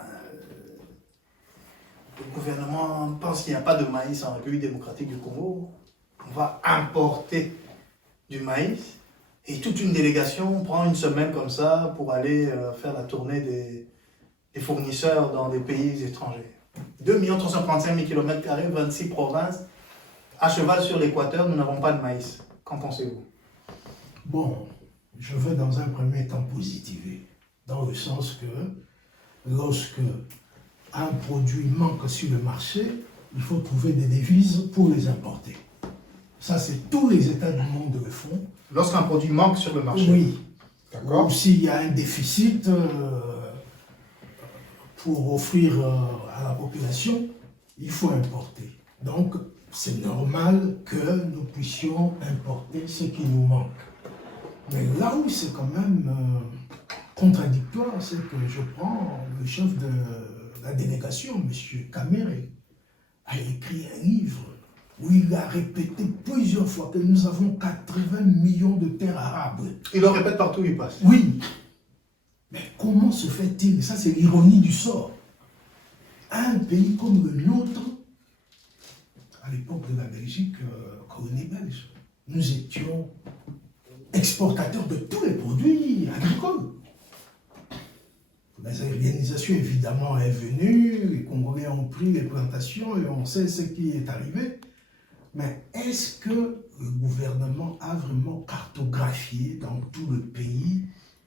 le gouvernement pense qu'il n'y a pas de maïs en République démocratique du Congo. On va importer du maïs et toute une délégation prend une semaine comme ça pour aller faire la tournée des fournisseurs dans des pays étrangers. 2 335 000 km², 26 provinces, à cheval sur l'équateur, nous n'avons pas de maïs. Qu'en pensez-vous? Bon, je veux dans un premier temps positiver, dans le sens que lorsque un produit manque sur le marché, il faut trouver des devises pour les importer. Ça, c'est tous les États du monde le font. Lorsqu'un produit manque sur le marché. Oui. D'accord. Ou s'il y a un déficit pour offrir à la population, il faut importer. Donc, c'est normal que nous puissions importer ce qui nous manque. Mais là où c'est quand même contradictoire, c'est que je prends le chef de la délégation, M. Kamere, a écrit un livre où il a répété plusieurs fois que nous avons 80 millions de terres arables. Il le répète partout où il passe. Oui. Mais comment se fait-il? Ça, c'est l'ironie du sort. Un pays comme le nôtre, à l'époque de la Belgique, colonie belge, nous étions exportateurs de tous les produits agricoles. La organisation, évidemment, est venue, les Congolais ont pris les plantations et on sait ce qui est arrivé. Mais est-ce que le gouvernement a vraiment cartographié dans tout le pays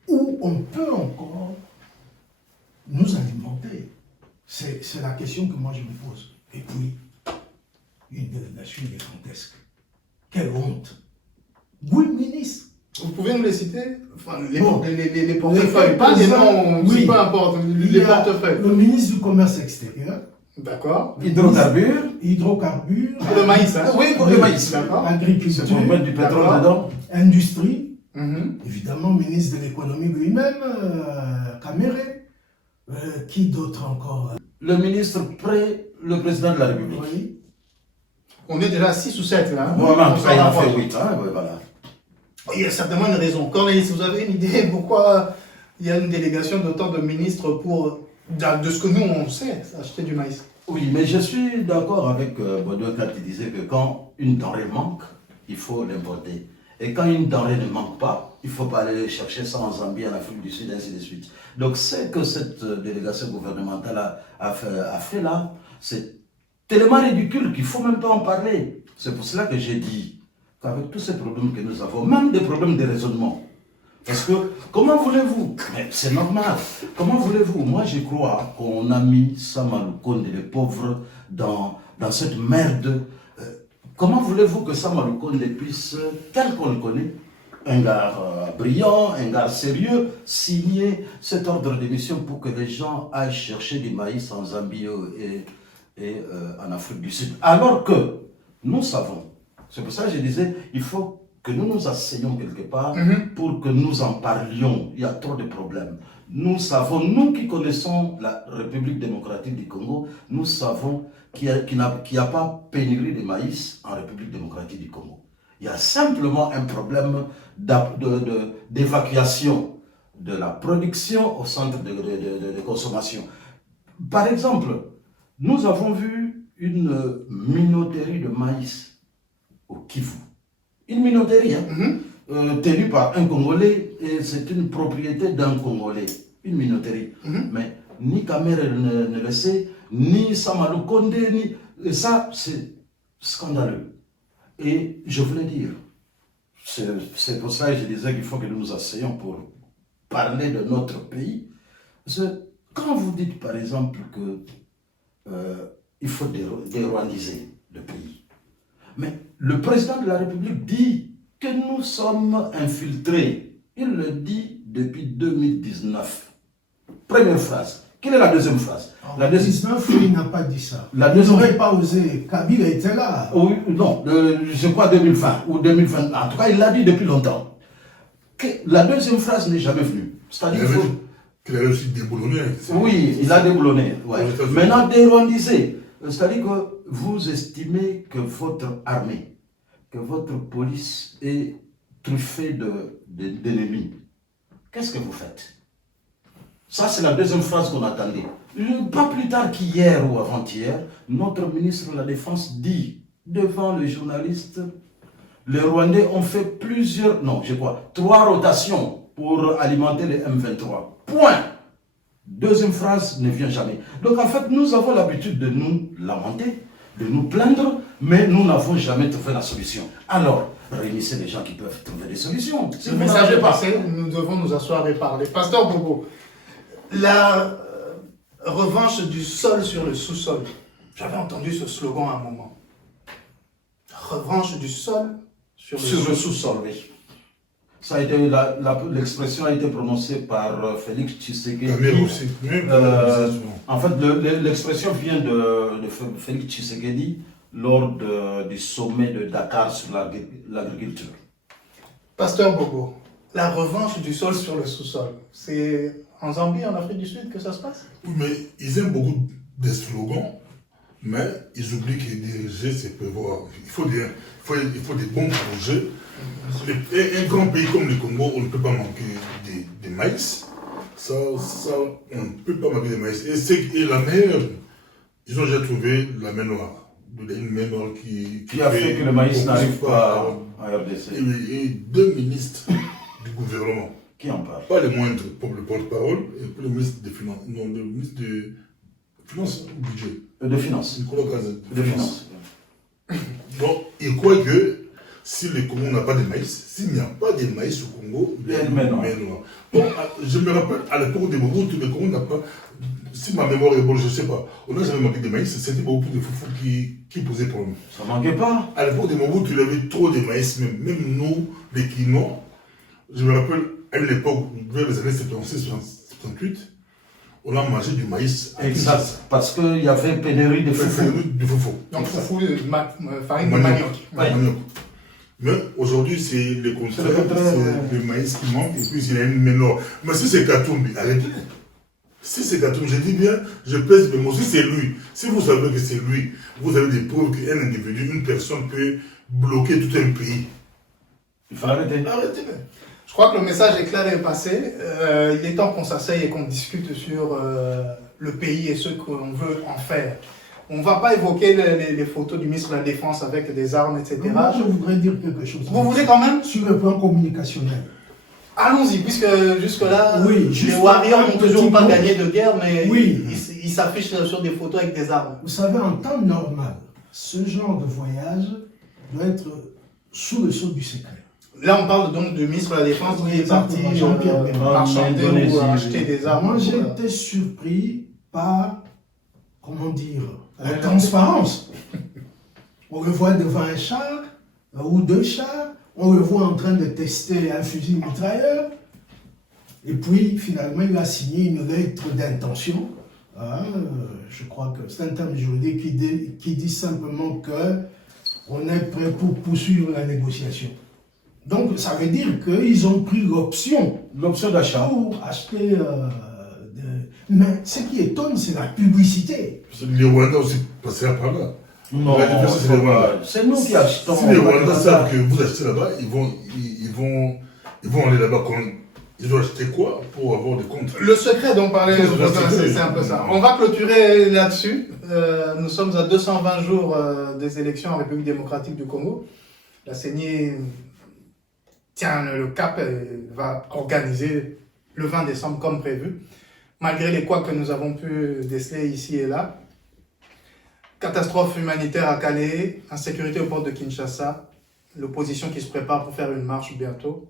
où on peut encore nous alimenter? C'est la question que moi je me pose. Et puis, une délégation gigantesque. Quelle honte! Oui, ministre. Vous pouvez nous les citer? Enfin, les Les portefeuilles, pas les noms, oui. peu importe, les portefeuilles. Le ministre du Commerce extérieur. D'accord. Hydrocarbures. Hydrocarbures. Pour le maïs, hein? Oui, pour le maïs. D'accord. Agriculture. C'est pour mettre du pétrole D'accord. dedans. Industrie. Mhm. Évidemment, ministre de l'économie lui-même, Kamere. Qui d'autre encore? Le ministre près le président de la République. Oui. On est déjà à 6 ou 7 là. Hein? Voilà, en On tout s'en cas, il en rapproche. fait 8. Hein, ouais, voilà. Il y a certainement une raison. Cornelis, vous avez une idée pourquoi il y a une délégation d'autant de ministres pour, de ce que nous on sait, acheter du maïs? Oui, mais je suis d'accord avec Baudouin quand il disait que quand une denrée manque, il faut l'importer. Et quand une denrée ne manque pas, il ne faut pas aller chercher ça en Zambie, en Afrique du Sud, ainsi de suite. Donc, ce que cette délégation gouvernementale a fait là, c'est tellement ridicule qu'il ne faut même pas en parler. C'est pour cela que j'ai dit qu'avec tous ces problèmes que nous avons, même des problèmes de raisonnement, parce que, comment voulez-vous? Mais c'est normal. Comment voulez-vous? Moi, je crois qu'on a mis Samaloukonde, les pauvres, dans cette merde. Comment voulez-vous que Samaloukonde puisse, tel qu'on le connaît, un gars brillant, un gars sérieux, signer cet ordre de mission pour que les gens aillent chercher du maïs en Zambie et en Afrique du Sud? Alors que nous savons, c'est pour ça que je disais, il faut que nous nous asseyons quelque part pour que nous en parlions. Il y a trop de problèmes. Nous savons, nous qui connaissons la République démocratique du Congo, nous savons qu'il n'y a pas pénurie de maïs en République démocratique du Congo. Il y a simplement un problème d'évacuation de la production au centre de consommation. Par exemple, nous avons vu une minoterie de maïs au Kivu. Une minoterie, tenue par un Congolais, et c'est une propriété d'un Congolais. Une minoterie. Mais ni Kamere ne le sait, ni Samalou Kondé, ni... Et ça, c'est scandaleux. Et je voulais dire, c'est pour ça que je disais qu'il faut que nous nous asseyions pour parler de notre pays. Parce que quand vous dites par exemple que il faut dérwandiser le pays, mais le président de la République dit que nous sommes infiltrés. Il le dit depuis 2019. Première phrase. Quelle est la deuxième phrase? La 19, il n'a pas dit ça. La Il n'aurait pas osé. Kabila était là. Oui, non, je crois 2020 ou 2020. En tout cas, il l'a dit depuis longtemps. La deuxième phrase n'est jamais venue. C'est-à-dire qu'il a aussi déboulonné. Oui, il a déboulonné. Ouais. Maintenant, dérwandiser. C'est-à-dire que vous estimez que votre armée, que votre police est truffée d'ennemis. Qu'est-ce que vous faites? Ça, c'est la deuxième phrase qu'on attendait. Pas plus tard qu'hier ou avant-hier, notre ministre de la Défense dit devant les journalistes, les Rwandais ont fait trois rotations pour alimenter les M23. Point. Deuxième phrase ne vient jamais. Donc en fait, nous avons l'habitude de nous lamenter, de nous plaindre, mais nous n'avons jamais trouvé la solution. Alors, réunissez les gens qui peuvent trouver des solutions. Si le message est passé, nous devons nous asseoir et parler. Pasteur Bobo, la revanche du sol sur le sous-sol. J'avais entendu ce slogan à un moment. Revanche du sol sur le sous-sol, oui. Ça a été, l'expression a été prononcée par Félix Tshisekedi. Aussi. En fait, l'expression vient de Félix Tshisekedi lors du sommet de Dakar sur l'agriculture. Pasteur Bobo, la revanche du sol sur le sous-sol, c'est en Zambie, en Afrique du Sud que ça se passe? Oui, mais ils aiment beaucoup des slogans, mais ils oublient que diriger, c'est prévoir. Il faut des bons projets. Un grand pays comme le Congo, on ne peut pas manquer de maïs. Ça, on ne peut pas manquer de maïs. Et la mer, ils ont déjà trouvé la mer noire. Une mer noire qui a fait que le maïs n'arrive pas à RDC. Et deux ministres du gouvernement. Qui en parle? Pas les moindres, pour le porte-parole et pour le ministre des Finances. Non, le ministre de Finances ou budget. De Finances. Nicolas Kazan. De Finances. Donc, il croit que si le Congo n'a pas de maïs, s'il n'y a pas de maïs au Congo, il y a une mer noire. Donc, je me rappelle, à l'époque des Mobutu, le Congo n'a pas, si ma mémoire est bonne, je ne sais pas, on n'a jamais manqué de maïs, c'était beaucoup de foufou qui posaient problème. Ça ne manquait pas. À l'époque des Mobutu, il y avait trop de maïs, même nous, les Quinois, je me rappelle, à une époque, vers les années 76-78, on a mangé du maïs. Exact, parce qu'il y avait pénurie de foufou. Donc foufou, farine de manioc. Manioc. Mais aujourd'hui, c'est le contraire, c'est le maïs qui manque, et puis il y a une mélange. Mais si c'est Katumbi, arrêtez. Si c'est Katumbi, je dis bien, je pèse mes mots, si c'est lui, si vous savez que c'est lui, vous avez des preuves qu'un individu, une personne peut bloquer tout un pays. Il faut arrêter. Arrêtez. Je crois que le message est clair et passé. Il est temps qu'on s'asseye et qu'on discute sur le pays et ce qu'on veut en faire. On ne va pas évoquer les photos du ministre de la Défense avec des armes, etc. Moi, je voudrais dire quelque chose. Vous voulez quand même? Sur le plan communicationnel. Allons-y, puisque jusque-là, oui, les Warriors n'ont toujours pas gagné de guerre, mais oui. ils s'affichent sur des photos avec des armes. Vous savez, en temps normal, ce genre de voyage doit être sous le sceau du secret. Là, on parle donc du ministre de la Défense qui est parti marchander ou acheter des armes. Moi, j'ai été surpris par, comment dire, la transparence. On le voit devant un char ou deux chars, on le voit en train de tester un fusil mitrailleur, et puis finalement, il a signé une lettre d'intention. Je crois que c'est un terme juridique qui dit simplement qu'on est prêt pour poursuivre la négociation. Donc, ça veut dire qu'ils ont pris l'option d'achat pour acheter. Mais ce qui étonne, c'est la publicité. Les Rwandais aussi passent par là. Non, c'est nous qui achetons. Si les Rwandais savent que vous achetez là-bas, ils vont aller là-bas quand Ils doivent acheter quoi pour avoir des comptes? Le secret dont parlait C'est c'est un peu ça. On va clôturer là-dessus. Nous sommes à 220 jours des élections en République démocratique du Congo. La CENI tient le cap et va organiser le 20 décembre comme prévu, malgré les couacs que nous avons pu déceler ici et là. Catastrophe humanitaire à Calais, insécurité au port de Kinshasa, l'opposition qui se prépare pour faire une marche bientôt.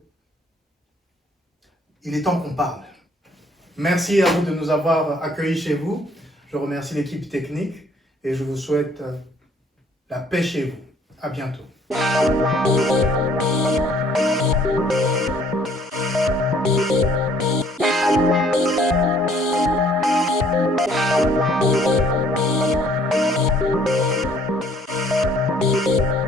Il est temps qu'on parle. Merci à vous de nous avoir accueillis chez vous. Je remercie l'équipe technique et je vous souhaite la paix chez vous. À bientôt. Thank you.